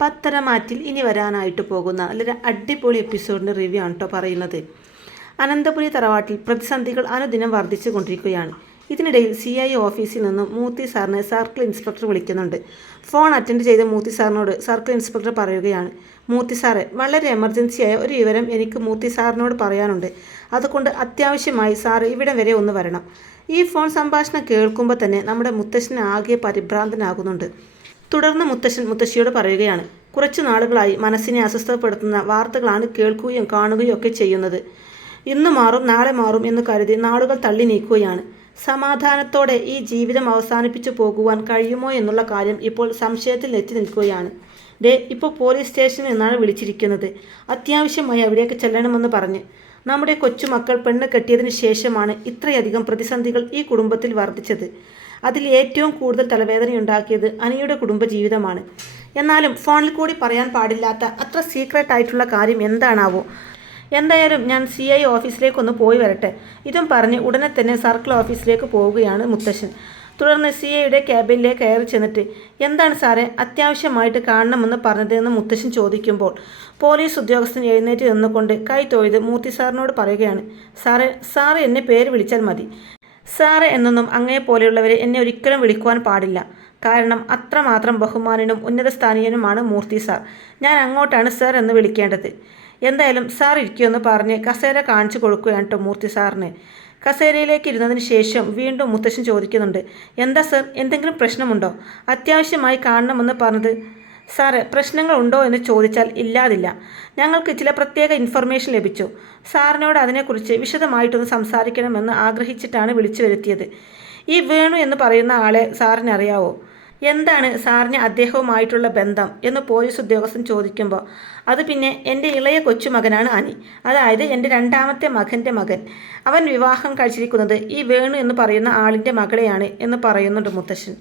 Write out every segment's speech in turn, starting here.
പത്തരമാറ്റിൽ ഇനി വരാനായിട്ട് പോകുന്ന നല്ലൊരു അടിപൊളി എപ്പിസോഡിന്റെ റിവ്യൂ ആണ് കേട്ടോ പറയുന്നത്. അനന്തപുരി തറവാട്ടിൽ പ്രതിസന്ധികൾ അനുദിനം വർദ്ധിച്ചു കൊണ്ടിരിക്കുകയാണ്. ഇതിനിടയിൽ സി ഐ ഓഫീസിൽ നിന്നും മൂത്തി സാറിനെ സർക്കിൾ ഇൻസ്പെക്ടർ വിളിക്കുന്നുണ്ട്. ഫോൺ അറ്റൻഡ് ചെയ്ത മൂത്തി സാറിനോട് സർക്കിൾ ഇൻസ്പെക്ടർ പറയുകയാണ് മൂത്തി സാറെ വളരെ എമർജൻസിയായ ഒരു വിവരം എനിക്ക് മൂത്തി സാറിനോട് പറയാനുണ്ട്. അതുകൊണ്ട് അത്യാവശ്യമായി സാർ ഇവിടെ വരെ ഒന്ന് വരണം. ഈ ഫോൺ സംഭാഷണം കേൾക്കുമ്പോൾ തന്നെ നമ്മുടെ മുത്തശ്ശന് ആകെ പരിഭ്രാന്തനാകുന്നുണ്ട്. തുടർന്ന് മുത്തശ്ശൻ മുത്തശ്ശിയോട് പറയുകയാണ് കുറച്ചു നാളുകളായി മനസ്സിനെ അസ്വസ്ഥപ്പെടുത്തുന്ന വാർത്തകളാണ് കേൾക്കുകയും കാണുകയും ഒക്കെ ചെയ്യുന്നത്. ഇന്ന് മാറും നാളെ മാറും എന്ന് കരുതി നാളുകൾ തള്ളി നീക്കുകയാണ്. സമാധാനത്തോടെ ഈ ജീവിതം അവസാനിപ്പിച്ചു പോകുവാൻ കഴിയുമോ എന്നുള്ള കാര്യം ഇപ്പോൾ സംശയത്തിൽ എത്തി നിൽക്കുകയാണ്. ഡേ ഇപ്പോൾ പോലീസ് സ്റ്റേഷനിൽ നിന്നാണ് വിളിച്ചിരിക്കുന്നത്. അത്യാവശ്യമായി അവിടേക്ക് ചെല്ലണമെന്ന് പറഞ്ഞ് നമ്മുടെ കൊച്ചുമക്കൾ പെണ്ണ് കെട്ടിയതിന് ശേഷമാണ് ഇത്രയധികം പ്രതിസന്ധികൾ ഈ കുടുംബത്തിൽ വർദ്ധിച്ചത്. അതിൽ ഏറ്റവും കൂടുതൽ തലവേദനയുണ്ടാക്കിയത് അനിയുടെ കുടുംബജീവിതമാണ്. എന്നാലും ഫോണിൽ കൂടി പറയാൻ പാടില്ലാത്ത അത്ര സീക്രട്ട് ആയിട്ടുള്ള കാര്യം എന്താണാവോ? എന്തായാലും ഞാൻ സി ഐ ഓഫീസിലേക്കൊന്ന് പോയി വരട്ടെ. ഇതും പറഞ്ഞ് ഉടനെ തന്നെ സർക്കിൾ ഓഫീസിലേക്ക് പോവുകയാണ് മുത്തശ്ശൻ. തുടർന്ന് സി എയുടെ ക്യാബിനിലേക്ക് കയറി ചെന്നിട്ട് എന്താണ് സാറേ അത്യാവശ്യമായിട്ട് കാണണമെന്ന് പറഞ്ഞതെന്ന് മുത്തശ്ശൻ ചോദിക്കുമ്പോൾ പോലീസ് ഉദ്യോഗസ്ഥൻ എഴുന്നേറ്റ് നിന്നുകൊണ്ട് കൈ തൊഴുത് മൂർത്തി സാറിനോട് പറയുകയാണ് സാറേ സാറ് എന്നെ പേര് വിളിച്ചാൽ മതി. സാറ് എന്നൊന്നും അങ്ങേ പോലെയുള്ളവരെ എന്നെ ഒരിക്കലും വിളിക്കുവാൻ പാടില്ല. കാരണം അത്രമാത്രം ബഹുമാനനും ഉന്നത സ്ഥാനീയനുമാണ് മൂർത്തി സാർ. ഞാൻ അങ്ങോട്ടാണ് സാർ എന്ന് വിളിക്കേണ്ടത്. എന്തായാലും സാർ ഇരിക്കുമെന്ന് പറഞ്ഞ് കസേര കാണിച്ചു കൊടുക്കുകയാണ് കേട്ടോ മൂർത്തി സാറിന്. കസേരയിലേക്ക് ഇരുന്നതിന് ശേഷം വീണ്ടും മുത്തശ്ശൻ ചോദിക്കുന്നുണ്ട് എന്താ സർ എന്തെങ്കിലും പ്രശ്നമുണ്ടോ? അത്യാവശ്യമായി കാണണമെന്ന് പറഞ്ഞത് സാറ് പ്രശ്നങ്ങളുണ്ടോ എന്ന് ചോദിച്ചാൽ ഇല്ലാതില്ല. ഞങ്ങൾക്ക് ചില പ്രത്യേക ഇൻഫർമേഷൻ ലഭിച്ചു. സാറിനോട് അതിനെക്കുറിച്ച് വിശദമായിട്ടൊന്ന് സംസാരിക്കണമെന്ന് ആഗ്രഹിച്ചിട്ടാണ് വിളിച്ചു വരുത്തിയത്. ഈ വേണു എന്ന് പറയുന്ന ആളെ സാറിന് അറിയാവോ എന്താണ് സാറിന് അദ്ദേഹവുമായിട്ടുള്ള ബന്ധം എന്ന് പോലീസ് ഉദ്യോഗസ്ഥൻ ചോദിക്കുമ്പോൾ അത് പിന്നെ എന്റെ ഇളയ കൊച്ചുമകനാണ് അനി അതായത് എന്റെ രണ്ടാമത്തെ മകന്റെ മകൻ. അവൻ വിവാഹം കഴിച്ചിരിക്കുന്നത് ഈ വേണു എന്ന് പറയുന്ന ആളിന്റെ മകളെയാണ് എന്ന് പറയുന്നുണ്ട് മുത്തശ്ശൻ.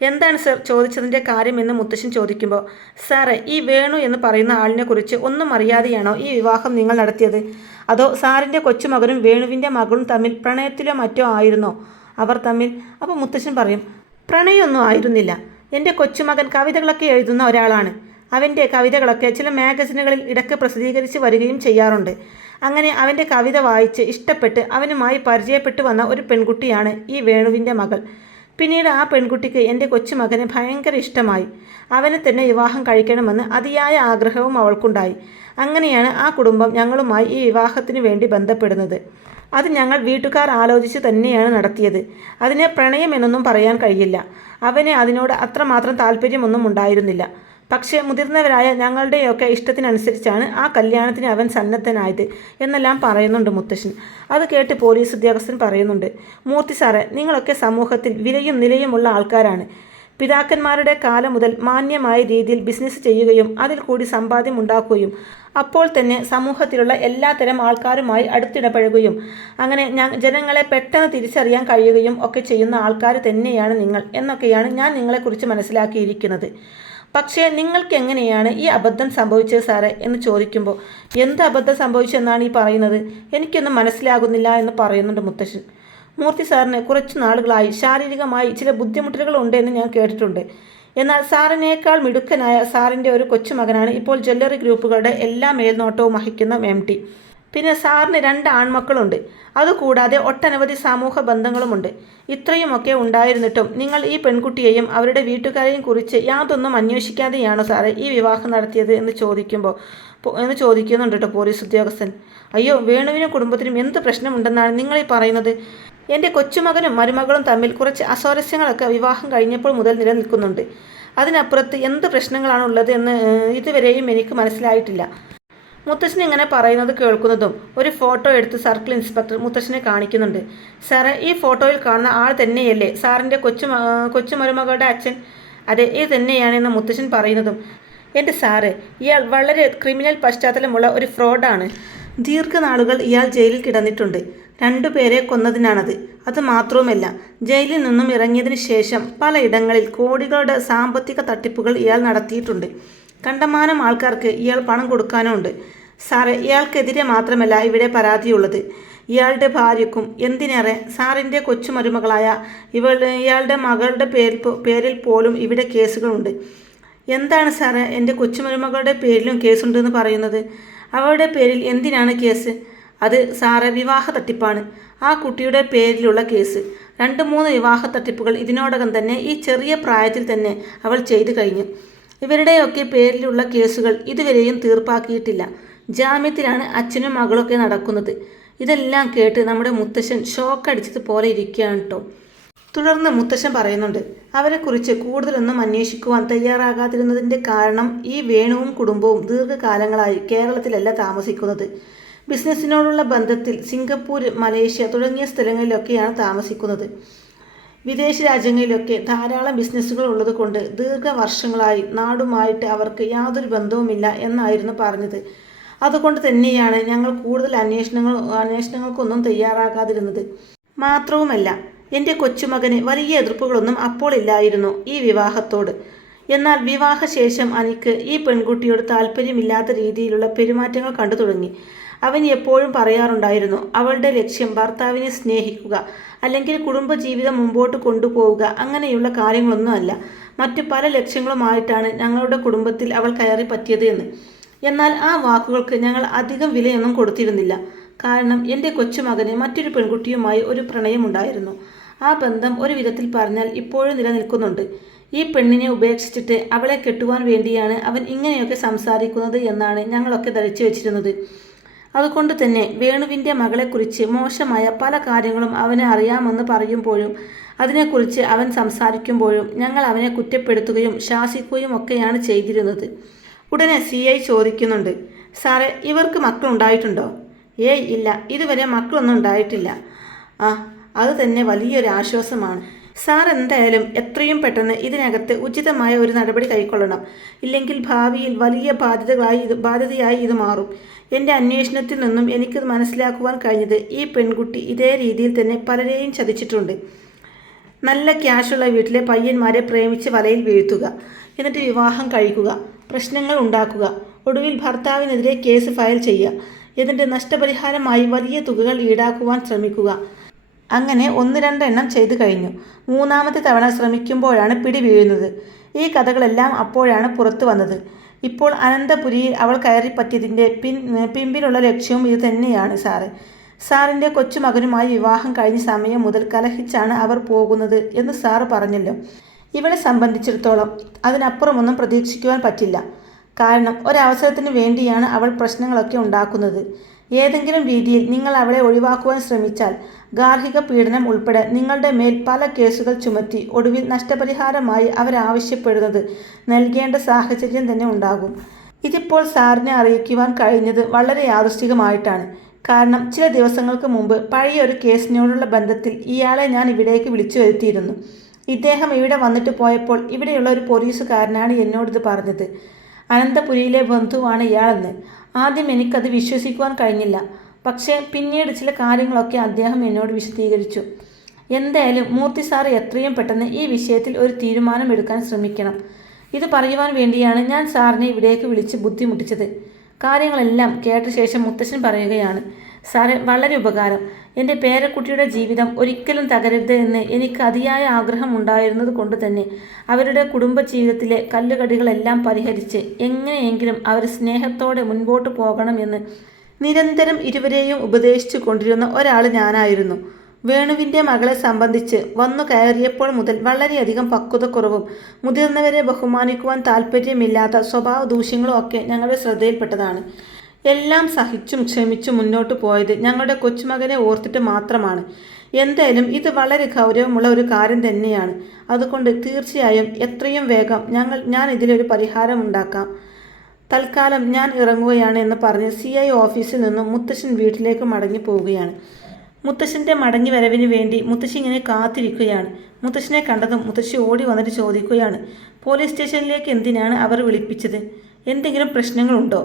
എന്താണ് സർ ചോദിച്ചതിന്റെ കാര്യം എന്ന് മുത്തശ്ശൻ ചോദിക്കുമ്പോൾ സാറ് ഈ വേണു എന്ന് പറയുന്ന ആളിനെ കുറിച്ച് ഒന്നും അറിയാതെയാണോ ഈ വിവാഹം നിങ്ങൾ നടത്തിയത്? അതോ സാറിന്റെ കൊച്ചുമകനും വേണുവിന്റെ മകളും തമ്മിൽ പ്രണയത്തിലോ മറ്റോ ആയിരുന്നോ അവർ തമ്മിൽ അപ്പോൾ മുത്തശ്ശൻ പറയും പ്രണയമൊന്നും ആയിരുന്നില്ല. എന്റെ കൊച്ചുമകൻ കവിതകളൊക്കെ എഴുതുന്ന ഒരാളാണ്. അവന്റെ കവിതകളൊക്കെ ചില മാഗസിനുകളിൽ ഇടയ്ക്ക് പ്രസിദ്ധീകരിച്ച് വരികയും ചെയ്യാറുണ്ട്. അങ്ങനെ അവന്റെ കവിത വായിച്ച് ഇഷ്ടപ്പെട്ട് അവനുമായി പരിചയപ്പെട്ടു വന്ന ഒരു പെൺകുട്ടിയാണ് ഈ വേണുവിന്റെ മകൾ. പിന്നീട് ആ പെൺകുട്ടിക്ക് എന്റെ കൊച്ചുമകനെ ഭയങ്കര ഇഷ്ടമായി. അവനെ തന്നെ വിവാഹം കഴിക്കണമെന്ന് അതിയായ ആഗ്രഹവും അവൾക്കുണ്ടായി. അങ്ങനെയാണ് ആ കുടുംബം ഞങ്ങളുമായി ഈ വിവാഹത്തിന് വേണ്ടി ബന്ധപ്പെടുന്നത്. അത് ഞങ്ങൾ വീട്ടുകാർ ആലോചിച്ച് തന്നെയാണ് നടത്തിയത്. അതിനെ പ്രണയം എന്നൊന്നും പറയാൻ കഴിയില്ല. അവന് അതിനോട് അത്രമാത്രം താല്പര്യമൊന്നും ഉണ്ടായിരുന്നില്ല. പക്ഷേ മുതിർന്നവരായ ഞങ്ങളുടെയൊക്കെ ഇഷ്ടത്തിനനുസരിച്ചാണ് ആ കല്യാണത്തിന് അവൻ സന്നദ്ധനായത് എന്നെല്ലാം പറയുന്നുണ്ട് മുത്തശ്ശൻ. അത് കേട്ട് പോലീസ് ഉദ്യോഗസ്ഥൻ പറയുന്നുണ്ട് മൂർത്തി സാറേ നിങ്ങളൊക്കെ സമൂഹത്തിൽ വിലയും നിലയുമുള്ള ആൾക്കാരാണ്. പിതാക്കന്മാരുടെ കാലം മുതൽ മാന്യമായ രീതിയിൽ ബിസിനസ് ചെയ്യുകയും അതിൽ കൂടി സമ്പാദ്യം ഉണ്ടാക്കുകയും അപ്പോൾ തന്നെ സമൂഹത്തിലുള്ള എല്ലാത്തരം ആൾക്കാരുമായി അടുത്തിടപഴകുകയും അങ്ങനെ ഞാൻ ജനങ്ങളെ പെട്ടെന്ന് തിരിച്ചറിയാൻ കഴിയുകയും ഒക്കെ ചെയ്യുന്ന ആൾക്കാർ തന്നെയാണ് നിങ്ങൾ എന്നൊക്കെയാണ് ഞാൻ നിങ്ങളെക്കുറിച്ച് മനസ്സിലാക്കിയിരിക്കുന്നത്. പക്ഷേ നിങ്ങൾക്ക് എങ്ങനെയാണ് ഈ അബദ്ധം സംഭവിച്ചത് സാറേ എന്ന് ചോദിക്കുമ്പോൾ എന്ത് അബദ്ധം സംഭവിച്ചെന്നാണ് ഈ പറയുന്നത്? എനിക്കൊന്നും മനസ്സിലാകുന്നില്ല എന്ന് പറയുന്നുണ്ട് മുത്തശ്ശൻ. മൂർത്തി സാറിന് കുറച്ച് നാളുകളായി ശാരീരികമായി ചില ബുദ്ധിമുട്ടുകൾ ഉണ്ടെന്ന് ഞാൻ കേട്ടിട്ടുണ്ട്. എന്നാൽ സാറിനേക്കാൾ മിടുക്കനായ സാറിന്റെ ഒരു കൊച്ചുമകനാണ് ഇപ്പോൾ ജ്വല്ലറി ഗ്രൂപ്പുകളുടെ എല്ലാ മേൽനോട്ടവും വഹിക്കുന്ന എം ടി. പിന്നെ സാറിന് രണ്ട് ആൺമക്കളുണ്ട്. അതുകൂടാതെ ഒട്ടനവധി സമൂഹ ബന്ധങ്ങളുമുണ്ട്. ഇത്രയുമൊക്കെ ഉണ്ടായിരുന്നിട്ടും നിങ്ങൾ ഈ പെൺകുട്ടിയെയും അവരുടെ വീട്ടുകാരെയും കുറിച്ച് യാതൊന്നും അന്വേഷിക്കാതെയാണോ സാറേ ഈ വിവാഹം നടത്തിയത് എന്ന് ചോദിക്കുമ്പോൾ എന്ന് ചോദിക്കുന്നുണ്ട് കേട്ടോ പോലീസ് ഉദ്യോഗസ്ഥൻ. അയ്യോ വേണുവിനും കുടുംബത്തിനും എന്ത് പ്രശ്നമുണ്ടെന്നാണ് നിങ്ങളീ പറയുന്നത്? എന്റെ കൊച്ചുമകനും മരുമകളും തമ്മിൽ കുറച്ച് അസ്വാരസ്യങ്ങളൊക്കെ വിവാഹം കഴിഞ്ഞപ്പോൾ മുതൽ നിലനിൽക്കുന്നുണ്ട്. അതിനപ്പുറത്ത് എന്ത് പ്രശ്നങ്ങളാണ് ഉള്ളത് എന്ന് ഇതുവരെയും എനിക്ക് മനസ്സിലായിട്ടില്ല. മുത്തശ്ശൻ ഇങ്ങനെ പറയുന്നത് കേൾക്കുന്നതും ഒരു ഫോട്ടോ എടുത്ത് സർക്കിൾ ഇൻസ്പെക്ടർ മുത്തശ്ശനെ കാണിക്കുന്നുണ്ട്. സാറേ ഈ ഫോട്ടോയിൽ കാണുന്ന ആൾ തന്നെയല്ലേ? സാറിന്റെ കൊച്ചു കൊച്ചുമരുമകളുടെ അച്ഛൻ? അതെ ഇത് തന്നെയാണെന്ന് മുത്തശ്ശൻ പറയുന്നതും. എന്റെ സാറ് ഇയാൾ വളരെ ക്രിമിനൽ പശ്ചാത്തലമുള്ള ഒരു ഫ്രോഡാണ്. ദീർഘനാളുകൾ ഇയാൾ ജയിലിൽ കിടന്നിട്ടുണ്ട്. രണ്ടുപേരെ കൊന്നതിനാണത്. അത് മാത്രവുമല്ല ജയിലിൽ നിന്നും ഇറങ്ങിയതിന് ശേഷം പലയിടങ്ങളിൽ കോടികളുടെ സാമ്പത്തിക തട്ടിപ്പുകൾ ഇയാൾ നടത്തിയിട്ടുണ്ട്. കണ്ടമാനം ആൾക്കാർക്ക് ഇയാൾ പണം കൊടുക്കാനുമുണ്ട് സാറേ ഇയാൾക്കെതിരെ മാത്രമല്ല ഇവിടെ പരാതിയുള്ളത്. ഇയാളുടെ ഭാര്യക്കും എന്തിനേറെ സാറിന്റെ കൊച്ചുമരുമകളായ ഇവൾ ഇയാളുടെ മകളുടെ പേരിൽ പേരിൽ പോലും ഇവിടെ കേസുകളുണ്ട്. എന്താണ് സാറേ എന്റെ കൊച്ചുമരുമകളുടെ പേരിലും കേസുണ്ടെന്ന് പറയുന്നത്? അവളുടെ പേരിൽ എന്തിനാണ് കേസ്? അത് സാറേ വിവാഹ തട്ടിപ്പാണ്. ആ കുട്ടിയുടെ പേരിലുള്ള കേസ്. രണ്ട് മൂന്ന് വിവാഹ തട്ടിപ്പുകൾ ഇതിനോടകം തന്നെ ഈ ചെറിയ പ്രായത്തിൽ തന്നെ അവൾ ചെയ്തു കഴിഞ്ഞു. ഇവരുടെയൊക്കെ പേരിലുള്ള കേസുകൾ ഇതുവരെയും തീർപ്പാക്കിയിട്ടില്ല. ജാമ്യത്തിലാണ് അച്ഛനും മകളൊക്കെ നടക്കുന്നത്. ഇതെല്ലാം കേട്ട് നമ്മുടെ മുത്തശ്ശൻ ഷോക്ക് അടിച്ചതുപോലെ ഇരിക്കുകയാണ് കേട്ടോ തുടർന്ന് മുത്തശ്ശൻ പറയുന്നുണ്ട് അവരെക്കുറിച്ച് കൂടുതലൊന്നും അന്വേഷിക്കുവാൻ തയ്യാറാകാതിരുന്നതിന്റെ കാരണം ഈ വേണുവും കുടുംബവും ദീർഘകാലങ്ങളായി കേരളത്തിലല്ല താമസിക്കുന്നത്. ബിസിനസ്സിനോടുള്ള ബന്ധത്തിൽ സിംഗപ്പൂർ മലേഷ്യ തുടങ്ങിയ സ്ഥലങ്ങളിലൊക്കെയാണ് താമസിക്കുന്നത്. വിദേശ രാജ്യങ്ങളിലൊക്കെ ധാരാളം ബിസിനസ്സുകൾ ഉള്ളതുകൊണ്ട് ദീർഘവർഷങ്ങളായി നാടുമായിട്ട് അവർക്ക് യാതൊരു ബന്ധവുമില്ല എന്നായിരുന്നു പറഞ്ഞത്. അതുകൊണ്ട് തന്നെയാണ് ഞങ്ങൾ കൂടുതൽ അന്വേഷണങ്ങൾ അന്വേഷണങ്ങൾക്കൊന്നും തയ്യാറാകാതിരുന്നത്. മാത്രവുമല്ല എന്റെ കൊച്ചുമകന് വലിയ എതിർപ്പുകളൊന്നും അപ്പോൾ ഇല്ലായിരുന്നു ഈ വിവാഹത്തോട്. എന്നാൽ വിവാഹശേഷം അനിക്ക് ഈ പെൺകുട്ടിയോട് താല്പര്യമില്ലാത്ത രീതിയിലുള്ള പെരുമാറ്റങ്ങൾ കണ്ടു തുടങ്ങി. അവൻ എപ്പോഴും പറയാറുണ്ടായിരുന്നു അവളുടെ ലക്ഷ്യം ഭർത്താവിനെ സ്നേഹിക്കുക അല്ലെങ്കിൽ കുടുംബജീവിതം മുമ്പോട്ട് കൊണ്ടുപോവുക അങ്ങനെയുള്ള കാര്യങ്ങളൊന്നുമല്ല മറ്റു പല ലക്ഷ്യങ്ങളുമായിട്ടാണ് ഞങ്ങളുടെ കുടുംബത്തിൽ അവൾ കയറി പറ്റിയത് എന്ന്. എന്നാൽ ആ വാക്കുകൾക്ക് ഞങ്ങൾ അധികം വിലയൊന്നും കൊടുത്തിരുന്നില്ല. കാരണം എന്റെ കൊച്ചുമകന് മറ്റൊരു പെൺകുട്ടിയുമായി ഒരു പ്രണയമുണ്ടായിരുന്നു. ആ ബന്ധം ഒരു വിധത്തിൽ പറഞ്ഞാൽ ഇപ്പോഴും നിലനിൽക്കുന്നുണ്ട്. ഈ പെണ്ണിനെ ഉപേക്ഷിച്ചിട്ട് അവളെ കെട്ടുവാൻ വേണ്ടിയാണ് അവൻ ഇങ്ങനെയൊക്കെ സംസാരിക്കുന്നത് എന്നാണ് ഞങ്ങളൊക്കെ ധരിച്ചു വെച്ചിരുന്നത്. അതുകൊണ്ട് തന്നെ വേണുവിന്റെ മകളെക്കുറിച്ച് മോശമായ പല കാര്യങ്ങളും അവനെ അറിയാമെന്ന് പറയുമ്പോഴും അതിനെക്കുറിച്ച് അവൻ സംസാരിക്കുമ്പോഴും ഞങ്ങൾ അവനെ കുറ്റപ്പെടുത്തുകയും ശാസിക്കുകയും ഒക്കെയാണ് ചെയ്തിരുന്നത്. ഉടനെ സി ഐ ചോദിക്കുന്നുണ്ട് സാറേ ഇവർക്ക് മക്കളുണ്ടായിട്ടുണ്ടോ? ഏയ് ഇല്ല ഇതുവരെ മക്കളൊന്നും ഉണ്ടായിട്ടില്ല. ആ അത് തന്നെ വലിയൊരു ആശ്വാസമാണ്. സാർ എന്തായാലും എത്രയും പെട്ടെന്ന് ഇതിനകത്ത് ഉചിതമായ ഒരു നടപടി കൈക്കൊള്ളണം. ഇല്ലെങ്കിൽ ഭാവിയിൽ വലിയ ബാധ്യതകളായി ഇത് ബാധ്യതയായി ഇത് മാറും. എന്റെ അന്വേഷണത്തിൽ നിന്നും എനിക്കത് മനസ്സിലാക്കുവാൻ കഴിഞ്ഞത് ഈ പെൺകുട്ടി ഇതേ രീതിയിൽ തന്നെ പലരെയും ചതിച്ചിട്ടുണ്ട്. നല്ല ക്യാഷുള്ള വീട്ടിലെ പയ്യന്മാരെ പ്രേമിച്ച് വലയിൽ വീഴ്ത്തുക എന്നിട്ട് വിവാഹം കഴിക്കുക പ്രശ്നങ്ങൾ ഉണ്ടാക്കുക ഒടുവിൽ ഭർത്താവിനെതിരെ കേസ് ഫയൽ ചെയ്യുക എന്നിട്ട് നഷ്ടപരിഹാരമായി വലിയ തുകകൾ ഈടാക്കുവാൻ ശ്രമിക്കുക അങ്ങനെ ഒന്ന് രണ്ടെണ്ണം ചെയ്തു കഴിഞ്ഞു. മൂന്നാമത്തെ തവണ ശ്രമിക്കുമ്പോഴാണ് പിടി വീഴുന്നത് ഈ കഥകളെല്ലാം അപ്പോഴാണ് പുറത്തു വന്നത്. ഇപ്പോൾ അനന്തപുരിയിൽ അവൾ കയറി കയറിപ്പറ്റിയതിന്റെ പിൻ പിമ്പിലുള്ള ലക്ഷ്യവും ഇത് തന്നെയാണ് സാറ്. സാറിന്റെ കൊച്ചുമകനുമായി വിവാഹം കഴിഞ്ഞ സമയം മുതൽ കലഹിച്ചാണ് അവർ പോകുന്നത് എന്ന് സാറ് പറഞ്ഞല്ലോ. ഇവളെ സംബന്ധിച്ചിടത്തോളം അതിനപ്പുറമൊന്നും പ്രതീക്ഷിക്കുവാൻ പറ്റില്ല. കാരണം ഒരവസരത്തിന് വേണ്ടിയാണ് അവൾ പ്രശ്നങ്ങളൊക്കെ ഉണ്ടാക്കുന്നത്. ഏതെങ്കിലും രീതിയിൽ നിങ്ങൾ അവളെ ഒഴിവാക്കുവാൻ ശ്രമിച്ചാൽ ഗാർഹിക പീഡനം ഉൾപ്പെടെ നിങ്ങളുടെ മേൽ പല കേസുകൾ ചുമത്തി ഒടുവിൽ നഷ്ടപരിഹാരമായി അവരാവശ്യപ്പെടുന്നത് നൽകേണ്ട സാഹചര്യം തന്നെ ഉണ്ടാകും. ഇതിപ്പോൾ സാറിനെ അറിയിക്കുവാൻ കഴിഞ്ഞത് വളരെ യാദൃശ്ചികമായിട്ടാണ്. കാരണം ചില ദിവസങ്ങൾക്ക് മുമ്പ് പഴയ ഒരു കേസിനോടുള്ള ബന്ധത്തിൽ ഇയാളെ ഞാൻ ഇവിടേക്ക് വിളിച്ചു വരുത്തിയിരുന്നു. ഇദ്ദേഹം ഇവിടെ വന്നിട്ട് പോയപ്പോൾ ഇവിടെയുള്ള ഒരു പോലീസുകാരനാണ് എന്നോടിത് പറഞ്ഞത്. അനന്തപുരിയിലെ ബന്ധുവാണ് ഇയാളെന്ന്. ആദ്യം എനിക്കത് വിശ്വസിക്കുവാൻ കഴിഞ്ഞില്ല. പക്ഷേ പിന്നീട് ചില കാര്യങ്ങളൊക്കെ അദ്ദേഹം എന്നോട് വിശദീകരിച്ചു. എന്തായാലും മൂർത്തി സാർ എത്രയും പെട്ടെന്ന് ഈ വിഷയത്തിൽ ഒരു തീരുമാനം എടുക്കാൻ ശ്രമിക്കണം. ഇത് പറയുവാൻ വേണ്ടിയാണ് ഞാൻ സാറിനെ ഇവിടേക്ക് വിളിച്ച് ബുദ്ധിമുട്ടിച്ചത്. കാര്യങ്ങളെല്ലാം കേട്ട ശേഷം മുത്തശ്ശൻ പറയുകയാണ് സാറെ വളരെ ഉപകാരം. എന്റെ പേരക്കുട്ടിയുടെ ജീവിതം ഒരിക്കലും തകരരുത് എന്ന് എനിക്ക് അതിയായ ആഗ്രഹം ഉണ്ടായിരുന്നത് കൊണ്ട് തന്നെ അവരുടെ കുടുംബ ജീവിതത്തിലെ കല്ലുകടികളെല്ലാം പരിഹരിച്ച് എങ്ങനെയെങ്കിലും അവർ സ്നേഹത്തോടെ മുൻപോട്ട് പോകണം എന്ന് നിരന്തരം ഇരുവരെയും ഉപദേശിച്ചു കൊണ്ടിരുന്ന ഒരാൾ ഞാനായിരുന്നു. വേണുവിന്റെ മകളെ സംബന്ധിച്ച് വന്നു കയറിയപ്പോൾ മുതൽ വളരെയധികം പക്വതക്കുറവും മുതിർന്നവരെ ബഹുമാനിക്കുവാൻ താല്പര്യമില്ലാത്ത സ്വഭാവ ദൂഷ്യങ്ങളും ഒക്കെ ഞങ്ങളുടെ ശ്രദ്ധയിൽപ്പെട്ടതാണ്. എല്ലാം സഹിച്ചും ക്ഷമിച്ചും മുന്നോട്ട് പോയത് ഞങ്ങളുടെ കൊച്ചുമകനെ ഓർത്തിട്ട് മാത്രമാണ്. എന്തായാലും ഇത് വളരെ ഗൗരവമുള്ള ഒരു കാര്യം തന്നെയാണ്. അതുകൊണ്ട് തീർച്ചയായും എത്രയും വേഗം ഞങ്ങൾ ഞാൻ ഇതിലൊരു പരിഹാരം ഉണ്ടാക്കാം. തൽക്കാലം ഞാൻ ഇറങ്ങുകയാണ് എന്ന് പറഞ്ഞ് സി ഐ ഓഫീസിൽ നിന്നും മുത്തശ്ശൻ വീട്ടിലേക്ക് മടങ്ങി പോവുകയാണ്. മുത്തശ്ശന്റെ മടങ്ങി വരവിന് വേണ്ടി മുത്തശ്ശി ഇങ്ങനെ കാത്തിരിക്കുകയാണ്. മുത്തശ്ശനെ കണ്ടതും മുത്തശ്ശി ഓടി വന്നിട്ട് ചോദിക്കുകയാണ് പോലീസ് സ്റ്റേഷനിലേക്ക് എന്തിനാണ് അവർ വിളിപ്പിച്ചത്? എന്തെങ്കിലും പ്രശ്നങ്ങളുണ്ടോ?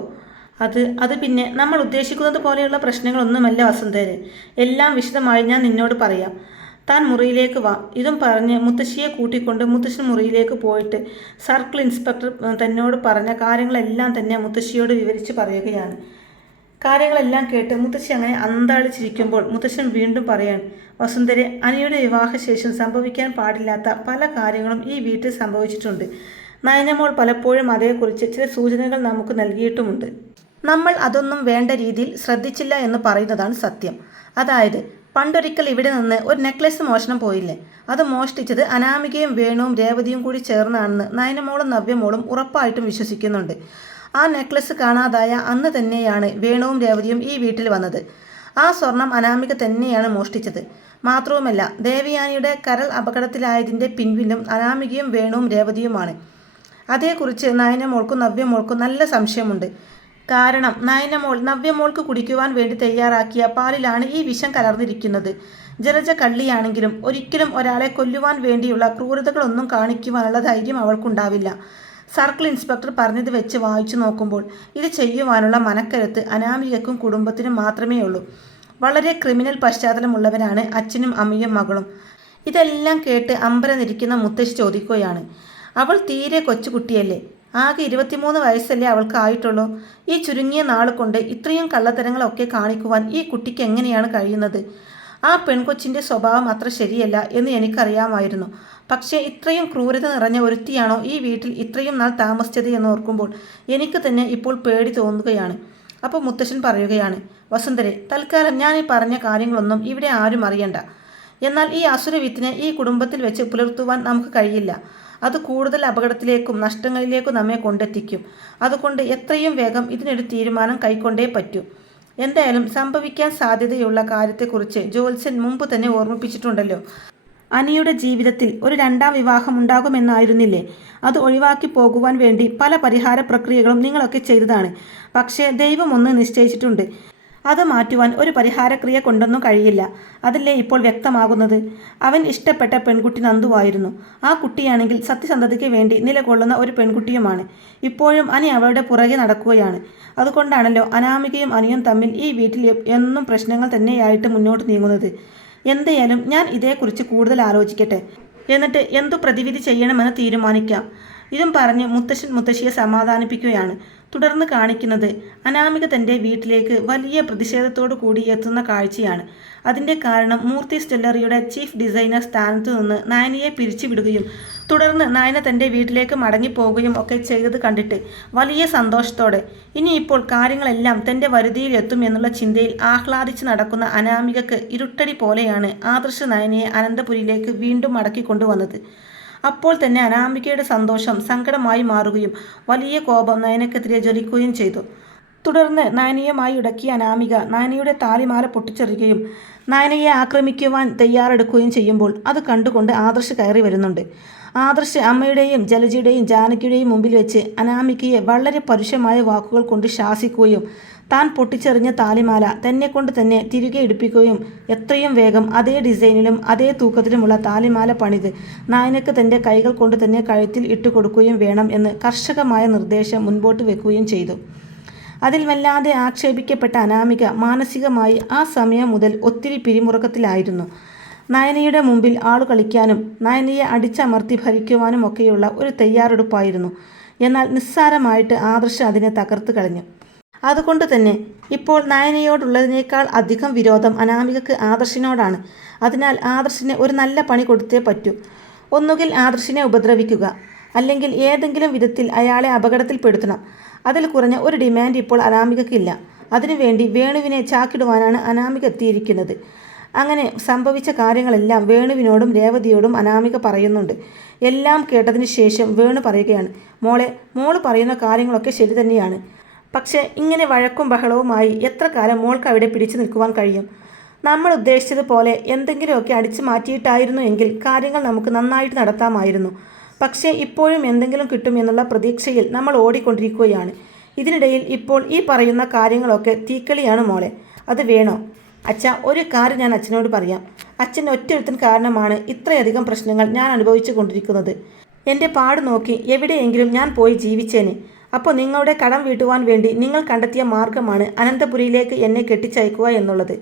അത് അത് പിന്നെ നമ്മൾ ഉദ്ദേശിക്കുന്നത് പോലെയുള്ള പ്രശ്നങ്ങളൊന്നുമല്ല വസന്തേര് എല്ലാം വിശദമായി ഞാൻ നിന്നോട് പറയാം. താൻ മുറിയിലേക്ക് വാ. ഇതും പറഞ്ഞ് മുത്തശ്ശിയെ കൂട്ടിക്കൊണ്ട് മുത്തശ്ശൻ മുറിയിലേക്ക് പോയിട്ട് സർക്കിൾ ഇൻസ്പെക്ടർ തന്നോട് പറഞ്ഞ കാര്യങ്ങളെല്ലാം തന്നെ മുത്തശ്ശിയോട് വിവരിച്ച് പറയുകയാണ്. കാര്യങ്ങളെല്ലാം കേട്ട് മുത്തശ്ശി അങ്ങനെ അന്താളിച്ചിരിക്കുമ്പോൾ മുത്തശ്ശൻ വീണ്ടും പറയാൻ വസുന്ധരെ അനിയുടെ വിവാഹശേഷം സംഭവിക്കാൻ പാടില്ലാത്ത പല കാര്യങ്ങളും ഈ വീട്ടിൽ സംഭവിച്ചിട്ടുണ്ട്. നയനമോൾ പലപ്പോഴും അതേക്കുറിച്ച് ചില സൂചനകൾ നമുക്ക് നൽകിയിട്ടുമുണ്ട്. നമ്മൾ അതൊന്നും വേണ്ട രീതിയിൽ ശ്രദ്ധിച്ചില്ല എന്ന് പറയുന്നതാണ് സത്യം. അതായത് പണ്ടൊരിക്കൽ ഇവിടെ നിന്ന് ഒരു നെക്ലസ് മോഷണം പോയില്ലേ? അത് മോഷ്ടിച്ചത് അനാമികയും വേണുവും രേവതിയും കൂടി ചേർന്നാണെന്ന് നയനമോളും നവ്യമോളും ഉറപ്പായിട്ടും വിശ്വസിക്കുന്നുണ്ട്. ആ നെക്ലസ് കാണാതായ അന്ന് തന്നെയാണ് വേണുവും രേവതിയും ഈ വീട്ടിൽ വന്നത്. ആ സ്വർണം അനാമിക തന്നെയാണ് മോഷ്ടിച്ചത്. മാത്രവുമല്ല ദേവിയാനിയുടെ കരൾ അപകടത്തിലായതിന്റെ പിൻവിലും അനാമികയും വേണുവും രേവതിയുമാണ്. അതേക്കുറിച്ച് നയനമോൾക്കും നവ്യമോൾക്കും നല്ല സംശയമുണ്ട്. കാരണം നയനമോൾ നവ്യമോൾക്ക് കുടിക്കുവാൻ വേണ്ടി തയ്യാറാക്കിയ പാലിലാണ് ഈ വിഷം കലർന്നിരിക്കുന്നത്. ജലജ കള്ളിയാണെങ്കിലും ഒരിക്കലും ഒരാളെ കൊല്ലുവാൻ വേണ്ടിയുള്ള ക്രൂരതകളൊന്നും കാണിക്കുവാനുള്ള ധൈര്യം അവൾക്കുണ്ടാവില്ല. സർക്കിൾ ഇൻസ്പെക്ടർ പറഞ്ഞത് വെച്ച് വായിച്ചു നോക്കുമ്പോൾ ഇത് ചെയ്യുവാനുള്ള മനക്കരുത്ത് അനാമികക്കും കുടുംബത്തിനും മാത്രമേ ഉള്ളൂ. വളരെ ക്രിമിനൽ പശ്ചാത്തലമുള്ളവരാണ് അച്ഛനും അമ്മയും മകളും. ഇതെല്ലാം കേട്ട് അമ്പരനിരിക്കുന്ന മുത്തശ്ശി ചോദിക്കുകയാണ് അവൾ തീരെ കൊച്ചുകുട്ടിയല്ലേ? ആകെ ഇരുപത്തിമൂന്ന് വയസ്സല്ലേ അവൾക്ക് ആയിട്ടുള്ളൂ. ഈ ചുരുങ്ങിയ നാൾ കൊണ്ട് ഇത്രയും കള്ളത്തരങ്ങളൊക്കെ കാണിക്കുവാൻ ഈ കുട്ടിക്ക് എങ്ങനെയാണ് കഴിയുന്നത്? ആ പെൺകൊച്ചിന്റെ സ്വഭാവം അത്ര ശരിയല്ല എന്ന് എനിക്കറിയാമായിരുന്നു. പക്ഷേ ഇത്രയും ക്രൂരത നിറഞ്ഞ ഒരുത്തിയാണോ ഈ വീട്ടിൽ ഇത്രയും നാൾ താമസിച്ചത് എന്ന് ഓർക്കുമ്പോൾ എനിക്ക് തന്നെ ഇപ്പോൾ പേടി തോന്നുകയാണ്. അപ്പോൾ മുത്തശ്ശൻ പറയുകയാണ് വസുന്ധരെ തൽക്കാലം ഞാൻ ഈ പറഞ്ഞ കാര്യങ്ങളൊന്നും ഇവിടെ ആരും അറിയണ്ട. എന്നാൽ ഈ അസുരവിത്തിനെ ഈ കുടുംബത്തിൽ വെച്ച് പുലർത്തുവാൻ നമുക്ക് കഴിയില്ല. അത് കൂടുതൽ അപകടത്തിലേക്കും നഷ്ടങ്ങളിലേക്കും നമ്മെ കൊണ്ടെത്തിക്കും. അതുകൊണ്ട് എത്രയും വേഗം ഇതിനൊരു തീരുമാനം കൈക്കൊണ്ടേ പറ്റൂ. എന്തായാലും സംഭവിക്കാൻ സാധ്യതയുള്ള കാര്യത്തെക്കുറിച്ച് ജോത്സ്യൻ മുമ്പ് തന്നെ ഓർമ്മിപ്പിച്ചിട്ടുണ്ടല്ലോ. അനിയുടെ ജീവിതത്തിൽ ഒരു രണ്ടാം വിവാഹം ഉണ്ടാകുമെന്നായിരുന്നില്ലേ? അത് ഒഴിവാക്കി പോകുവാൻ വേണ്ടി പല പരിഹാര പ്രക്രിയകളും നിങ്ങളൊക്കെ ചെയ്തതാണ്. പക്ഷേ ദൈവം ഒന്ന് നിശ്ചയിച്ചിട്ടുണ്ട്. അത് മാറ്റുവാൻ ഒരു പരിഹാരക്രിയ കൊണ്ടൊന്നും കഴിയില്ല. അതല്ലേ ഇപ്പോൾ വ്യക്തമാകുന്നത്. അവൻ ഇഷ്ടപ്പെട്ട പെൺകുട്ടി നന്ദുവായിരുന്നു. ആ കുട്ടിയാണെങ്കിൽ സത്യസന്ധതയ്ക്ക് വേണ്ടി നിലകൊള്ളുന്ന ഒരു പെൺകുട്ടിയുമാണ്. ഇപ്പോഴും അനി അവളുടെ പുറകെ നടക്കുകയാണ്. അതുകൊണ്ടാണല്ലോ അനാമികയും അനിയും തമ്മിൽ ഈ വീട്ടിൽ എന്നും പ്രശ്നങ്ങൾ തന്നെയായിട്ട് മുന്നോട്ട് നീങ്ങുന്നത്. എന്തായാലും ഞാൻ ഇതേക്കുറിച്ച് കൂടുതൽ ആലോചിക്കട്ടെ. എന്നിട്ട് എന്തു പ്രതിവിധി ചെയ്യണമെന്ന് തീരുമാനിക്കാം. ഇതും പറഞ്ഞ് മുത്തശ്ശൻ മുത്തശ്ശിയെ സമാധാനിപ്പിക്കുകയാണ്. തുടർന്ന് കാണിക്കുന്നത് അനാമിക തന്റെ വീട്ടിലേക്ക് വലിയ പ്രതിഷേധത്തോടു കൂടി എത്തുന്ന കാഴ്ചയാണ്. അതിന്റെ കാരണം മൂർത്തി സ്റ്റെല്ലറിയുടെ ചീഫ് ഡിസൈനർ സ്ഥാനത്തു നിന്ന് നയനയെ പിരിച്ചുവിടുകയും തുടർന്ന് നയന തന്റെ വീട്ടിലേക്ക് മടങ്ങിപ്പോവുകയും ഒക്കെ ചെയ്തത് കണ്ടിട്ട് വലിയ സന്തോഷത്തോടെ. ഇനിയിപ്പോൾ കാര്യങ്ങളെല്ലാം തന്റെ വരുതിയിൽ എത്തും എന്നുള്ള ചിന്തയിൽ ആഹ്ലാദിച്ച് നടക്കുന്ന അനാമികക്ക് ഇരുട്ടടി പോലെയാണ് ആദർശ നയനയെ അനന്തപുരിയിലേക്ക് വീണ്ടും മടക്കിക്കൊണ്ടുവന്നത് അപ്പോൾ തന്നെ അനാമികയുടെ സന്തോഷം സങ്കടമായി മാറുകയും വലിയ കോപം നയനക്കെതിരെ ജ്വലിക്കുകയും ചെയ്തു. തുടർന്ന് നയനയുമായി ഉടക്കിയ അനാമിക നയനയുടെ താലിമാല പൊട്ടിച്ചെറിയുകയും നയനയെ ആക്രമിക്കുവാൻ തയ്യാറെടുക്കുകയും ചെയ്യുമ്പോൾ അത് കണ്ടുകൊണ്ട് ആദർശ് കയറി വരുന്നുണ്ട്. ആദർശ് അമ്മയുടെയും ജലജിയുടെയും ജാനകിയുടെയും മുമ്പിൽ വെച്ച് അനാമികയെ വളരെ പരുഷമായ വാക്കുകൾ കൊണ്ട് ശാസിക്കുകയും താൻ പൊട്ടിച്ചെറിഞ്ഞ താലിമാല തന്നെ കൊണ്ട് തന്നെ തിരികെ എടുപ്പിക്കുകയും എത്രയും വേഗം അതേ ഡിസൈനിലും അതേ തൂക്കത്തിലുമുള്ള താലിമാല പണിത് നായനക്ക് തന്റെ കൈകൾ കൊണ്ട് തന്നെ കഴുത്തിൽ ഇട്ടുകൊടുക്കുകയും വേണം എന്ന് കർശകമായ നിർദ്ദേശം മുൻപോട്ട് വെക്കുകയും ചെയ്തു. അതിൽ വല്ലാതെ ആക്ഷേപിക്കപ്പെട്ട അനാമിക മാനസികമായി ആ സമയം മുതൽ ഒത്തിരി പിരിമുറുക്കത്തിലായിരുന്നു. നയനയുടെ മുമ്പിൽ ആളു കളിക്കാനും നയനയെ അടിച്ചമർത്തി ഭരിക്കുവാനും ഒക്കെയുള്ള ഒരു തയ്യാറെടുപ്പായിരുന്നു. എന്നാൽ നിസ്സാരമായിട്ട് ആദർശ അതിനെ തകർത്ത് കളഞ്ഞു. അതുകൊണ്ട് തന്നെ ഇപ്പോൾ നയനയോടുള്ളതിനേക്കാൾ അധികം വിരോധം അനാമികക്ക് ആദർശിനോടാണ്. അതിനാൽ ആദർശിന് ഒരു നല്ല പണി കൊടുത്തേ പറ്റൂ. ഒന്നുകിൽ ആദർശിനെ ഉപദ്രവിക്കുക അല്ലെങ്കിൽ ഏതെങ്കിലും വിധത്തിൽ അയാളെ അപകടത്തിൽപ്പെടുത്തണം. അതിൽ കുറഞ്ഞ ഒരു ഡിമാൻഡ് ഇപ്പോൾ അനാമികക്കില്ല അതിനുവേണ്ടി വേണുവിനെ ചാക്കിടുവാനാണ് അനാമിക എത്തിയിരിക്കുന്നത്. അങ്ങനെ സംഭവിച്ച കാര്യങ്ങളെല്ലാം വേണുവിനോടും രേവതിയോടും അനാമിക പറയുന്നുണ്ട്. എല്ലാം കേട്ടതിന് ശേഷം വേണു പറയുകയാണ് മോളെ മോൾ പറയുന്ന കാര്യങ്ങളൊക്കെ ശരി തന്നെയാണ്. പക്ഷേ ഇങ്ങനെ വഴക്കും ബഹളവുമായി എത്ര കാലം മോൾക്ക് അവിടെ പിടിച്ചു നിൽക്കുവാൻ കഴിയും? നമ്മൾ ഉദ്ദേശിച്ചതുപോലെ എന്തെങ്കിലുമൊക്കെ അടിച്ചു മാറ്റിയിട്ടായിരുന്നു എങ്കിൽ കാര്യങ്ങൾ നമുക്ക് നന്നായിട്ട് നടത്താമായിരുന്നു. പക്ഷേ ഇപ്പോഴും എന്തെങ്കിലും കിട്ടും എന്നുള്ള പ്രതീക്ഷയിൽ നമ്മൾ ഓടിക്കൊണ്ടിരിക്കുകയാണ്. ഇതിനിടയിൽ ഇപ്പോൾ ഈ പറയുന്ന കാര്യങ്ങളൊക്കെ തീക്കളിയാണ് മോളെ. അത് വേണോ? അച്ഛ ഒരു കാര്യം ഞാൻ അച്ഛനോട് പറയാം. അച്ഛൻ ഒറ്റൊരുത്തൻ കാരണമാണ് ഇത്രയധികം പ്രശ്നങ്ങൾ ഞാൻ അനുഭവിച്ചു കൊണ്ടിരിക്കുന്നത്. എന്റെ പാട് നോക്കി എവിടെയെങ്കിലും ഞാൻ പോയി ജീവിച്ചേനെ. അപ്പോൾ നിങ്ങളുടെ കടം വീട്ടുവാൻ വേണ്ടി നിങ്ങൾ കണ്ടെത്തിയ മാർഗമാണ് അനന്തപുരിയിലേക്ക് എന്നെ കെട്ടിച്ചയക്കുക എന്നുള്ളത്.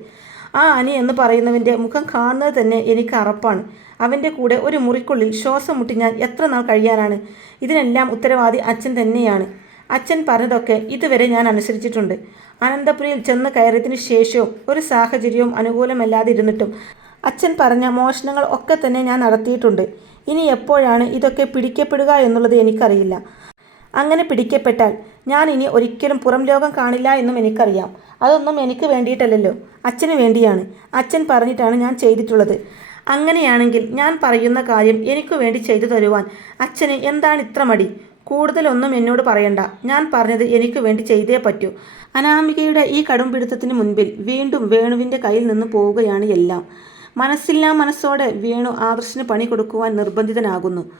ആ അനി എന്ന് പറയുന്നവന്റെ മുഖം കാണുന്നത് തന്നെ എനിക്ക് അറപ്പാണ്. അവന്റെ കൂടെ ഒരു മുറിക്കുള്ളിൽ ശ്വാസം മുട്ടി ഞാൻ എത്ര നാൾ കഴിയാനാണ്? ഇതിനെല്ലാം ഉത്തരവാദി അച്ഛൻ തന്നെയാണ്. അച്ഛൻ പറഞ്ഞതൊക്കെ ഇതുവരെ ഞാൻ അനുസരിച്ചിട്ടുണ്ട്. അനന്തപുരിയിൽ ചെന്ന് കയറിയതിനു ശേഷവും ഒരു സാഹചര്യവും അനുകൂലമല്ലാതെ ഇരുന്നിട്ടും അച്ഛൻ പറഞ്ഞ മോഷണങ്ങൾ ഒക്കെ തന്നെ ഞാൻ നടത്തിയിട്ടുണ്ട്. ഇനി എപ്പോഴാണ് ഇതൊക്കെ പിടിക്കപ്പെടുക എന്നുള്ളത് എനിക്കറിയില്ല. അങ്ങനെ പിടിക്കപ്പെട്ടാൽ ഞാൻ ഇനി ഒരിക്കലും പുറം ലോകം കാണില്ല എന്നും എനിക്കറിയാം. അതൊന്നും എനിക്ക് വേണ്ടിയിട്ടല്ലല്ലോ. അച്ഛന് വേണ്ടിയാണ്. അച്ഛൻ പറഞ്ഞിട്ടാണ് ഞാൻ ചെയ്തിട്ടുള്ളത്. അങ്ങനെയാണെങ്കിൽ ഞാൻ പറയുന്ന കാര്യം എനിക്ക് വേണ്ടി ചെയ്തു തരുവാൻ അച്ഛന് എന്താണ് ഇത്ര മടി? കൂടുതലൊന്നും എന്നോട് പറയണ്ട. ഞാൻ പറഞ്ഞത് എനിക്ക് വേണ്ടി ചെയ്തേ പറ്റൂ. അനാമികയുടെ ഈ കടുംപിടുത്തത്തിന് മുൻപിൽ വീണ്ടും വേണുവിന്റെ കയ്യിൽ നിന്ന് പോവുകയാണ് എല്ലാം. മനസ്സില്ലാ മനസ്സോടെ വേണു ആദർശിന് പണി കൊടുക്കുവാൻ നിർബന്ധിതനാകുന്നു.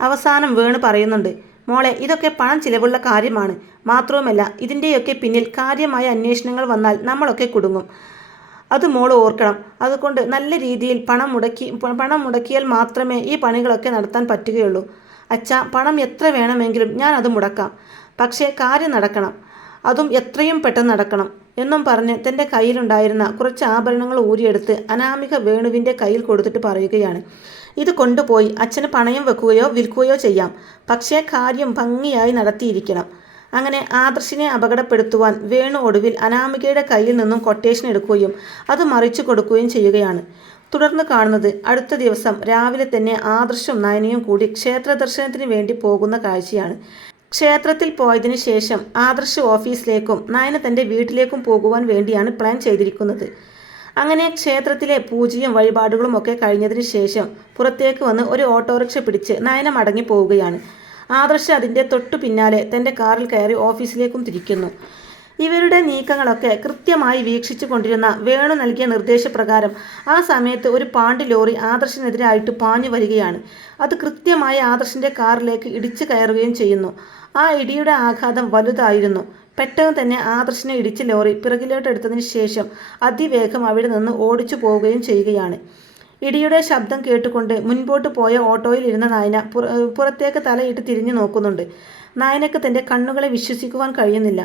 അവസാനം വേണു പറയുന്നുണ്ട് മോളെ ഇതൊക്കെ പണം ചിലവുള്ള കാര്യമാണ്. മാത്രവുമല്ല ഇതിന്റെയൊക്കെ പിന്നിൽ കാര്യമായ അന്വേഷണങ്ങൾ വന്നാൽ നമ്മളൊക്കെ കുടുങ്ങും. അത് മോൾ ഓർക്കണം. അതുകൊണ്ട് നല്ല രീതിയിൽ പണം മുടക്കി പണം മുടക്കിയാൽ മാത്രമേ ഈ പണികളൊക്കെ നടത്താൻ പറ്റുകയുള്ളൂ. അച്ഛ പണം എത്ര വേണമെങ്കിലും ഞാൻ അത് മുടക്കാം. പക്ഷേ കാര്യം നടക്കണം. അതും എത്രയും പെട്ടെന്ന് നടക്കണം എന്നും പറഞ്ഞ് തന്റെ കയ്യിലുണ്ടായിരുന്ന കുറച്ച് ആഭരണങ്ങൾ ഊരിയെടുത്ത് അനാമിക വേണുവിന്റെ കയ്യിൽ കൊടുത്തിട്ട് പറയുകയാണ്. ഇത് കൊണ്ടുപോയി അച്ഛന് പണയം വെക്കുകയോ വിൽക്കുകയോ ചെയ്യാം. പക്ഷേ കാര്യം ഭംഗിയായി നടത്തിയിരിക്കണം. അങ്ങനെ ആദർശിനെ അപകടപ്പെടുത്തുവാൻ വേണു ഒടുവിൽ അനാമികയുടെ കയ്യിൽ നിന്നും കൊട്ടേഷൻ എടുക്കുകയും അത് മറിച്ചു കൊടുക്കുകയും ചെയ്യുകയാണ്. തുടർന്ന് കാണുന്നത് അടുത്ത ദിവസം രാവിലെ തന്നെ ആദർശും നയനയും കൂടി ക്ഷേത്ര ദർശനത്തിന് വേണ്ടി പോകുന്ന കാഴ്ചയാണ്. ക്ഷേത്രത്തിൽ പോയതിനു ശേഷം ആദർശ് ഓഫീസിലേക്കും നയന തന്റെ വീട്ടിലേക്കും പോകുവാൻ വേണ്ടിയാണ് പ്ലാൻ ചെയ്തിരിക്കുന്നത്. അങ്ങനെ ക്ഷേത്രത്തിലെ പൂജയും വഴിപാടുകളും ഒക്കെ കഴിഞ്ഞതിന് ശേഷം പുറത്തേക്ക് വന്ന് ഒരു ഓട്ടോറിക്ഷ പിടിച്ച് നയന മടങ്ങി പോവുകയാണ്. ആദർശ് അതിന്റെ തൊട്ടു പിന്നാലെ തന്റെ കാറിൽ കയറി ഓഫീസിലേക്കും തിരിക്കുന്നു. ഇവരുടെ നീക്കങ്ങളൊക്കെ കൃത്യമായി വീക്ഷിച്ചു കൊണ്ടിരുന്ന വേണു നൽകിയ നിർദ്ദേശപ്രകാരം ആ സമയത്ത് ഒരു പാണ്ട് ലോറി ആദർശിനെതിരായിട്ട് പാഞ്ഞു വരികയാണ്. അത് കൃത്യമായി ആദർശിന്റെ കാറിലേക്ക് ഇടിച്ചു കയറുകയും ചെയ്യുന്നു. ആ ഇടിയുടെ ആഘാതം വലുതായിരുന്നു. പെട്ടെന്ന് തന്നെ ആദർശിനെ ഇടിച്ച് ലോറി പിറകിലോട്ട് എടുത്തതിന് ശേഷം അതിവേഗം അവിടെ നിന്ന് ഓടിച്ചു പോവുകയും ചെയ്യുകയാണ്. ഇടിയുടെ ശബ്ദം കേട്ടുകൊണ്ട് മുൻപോട്ട് പോയ ഓട്ടോയിൽ ഇരുന്ന നായന പുറത്തേക്ക് തലയിട്ട് തിരിഞ്ഞു നോക്കുന്നുണ്ട്. നായനക്ക് തന്റെ കണ്ണുകളെ വിശ്വസിക്കുവാൻ കഴിയുന്നില്ല.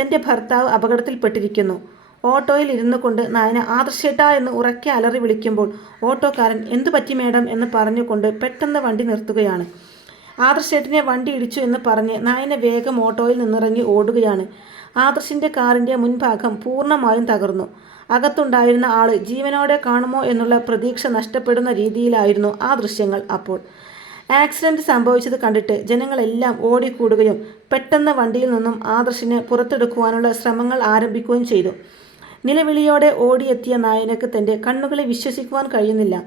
തന്റെ ഭർത്താവ് അപകടത്തിൽപ്പെട്ടിരിക്കുന്നു. ഓട്ടോയിൽ ഇരുന്നു കൊണ്ട് നായന ആദർശേട്ട എന്ന് ഉറക്കെ അലറി വിളിക്കുമ്പോൾ ഓട്ടോക്കാരൻ എന്തു പറ്റി മേഡം? എന്ന് പറഞ്ഞുകൊണ്ട് പെട്ടെന്ന് വണ്ടി നിർത്തുകയാണ്. ആദർശേട്ടനെ വണ്ടി ഇടിച്ചു എന്ന് പറഞ്ഞ് നായന വേഗം ഓട്ടോയിൽ നിന്നിറങ്ങി ഓടുകയാണ്. ആദർശിന്റെ കാറിന്റെ മുൻഭാഗം പൂർണമായും തകർന്നു. അകത്തുണ്ടായിരുന്ന ആൾ ജീവനോടെ കാണുമോ എന്നുള്ള പ്രതീക്ഷ നഷ്ടപ്പെടുന്ന രീതിയിലായിരുന്നു ആ ദൃശ്യങ്ങൾ അപ്പോൾ. ആക്സിഡന്റ് സംഭവിച്ചത് കണ്ടിട്ട് ജനങ്ങളെല്ലാം ഓടിക്കൂടുകയും പെട്ടെന്ന് വണ്ടിയിൽ നിന്നും ആദർശിനെ പുറത്തെടുക്കുവാനുള്ള ശ്രമങ്ങൾ ആരംഭിക്കുകയും ചെയ്തു. നിലവിളിയോടെ ഓടിയെത്തിയ നായനക്ക് തന്റെ കണ്ണുകളെ വിശ്വസിക്കുവാൻ കഴിയുന്നില്ല.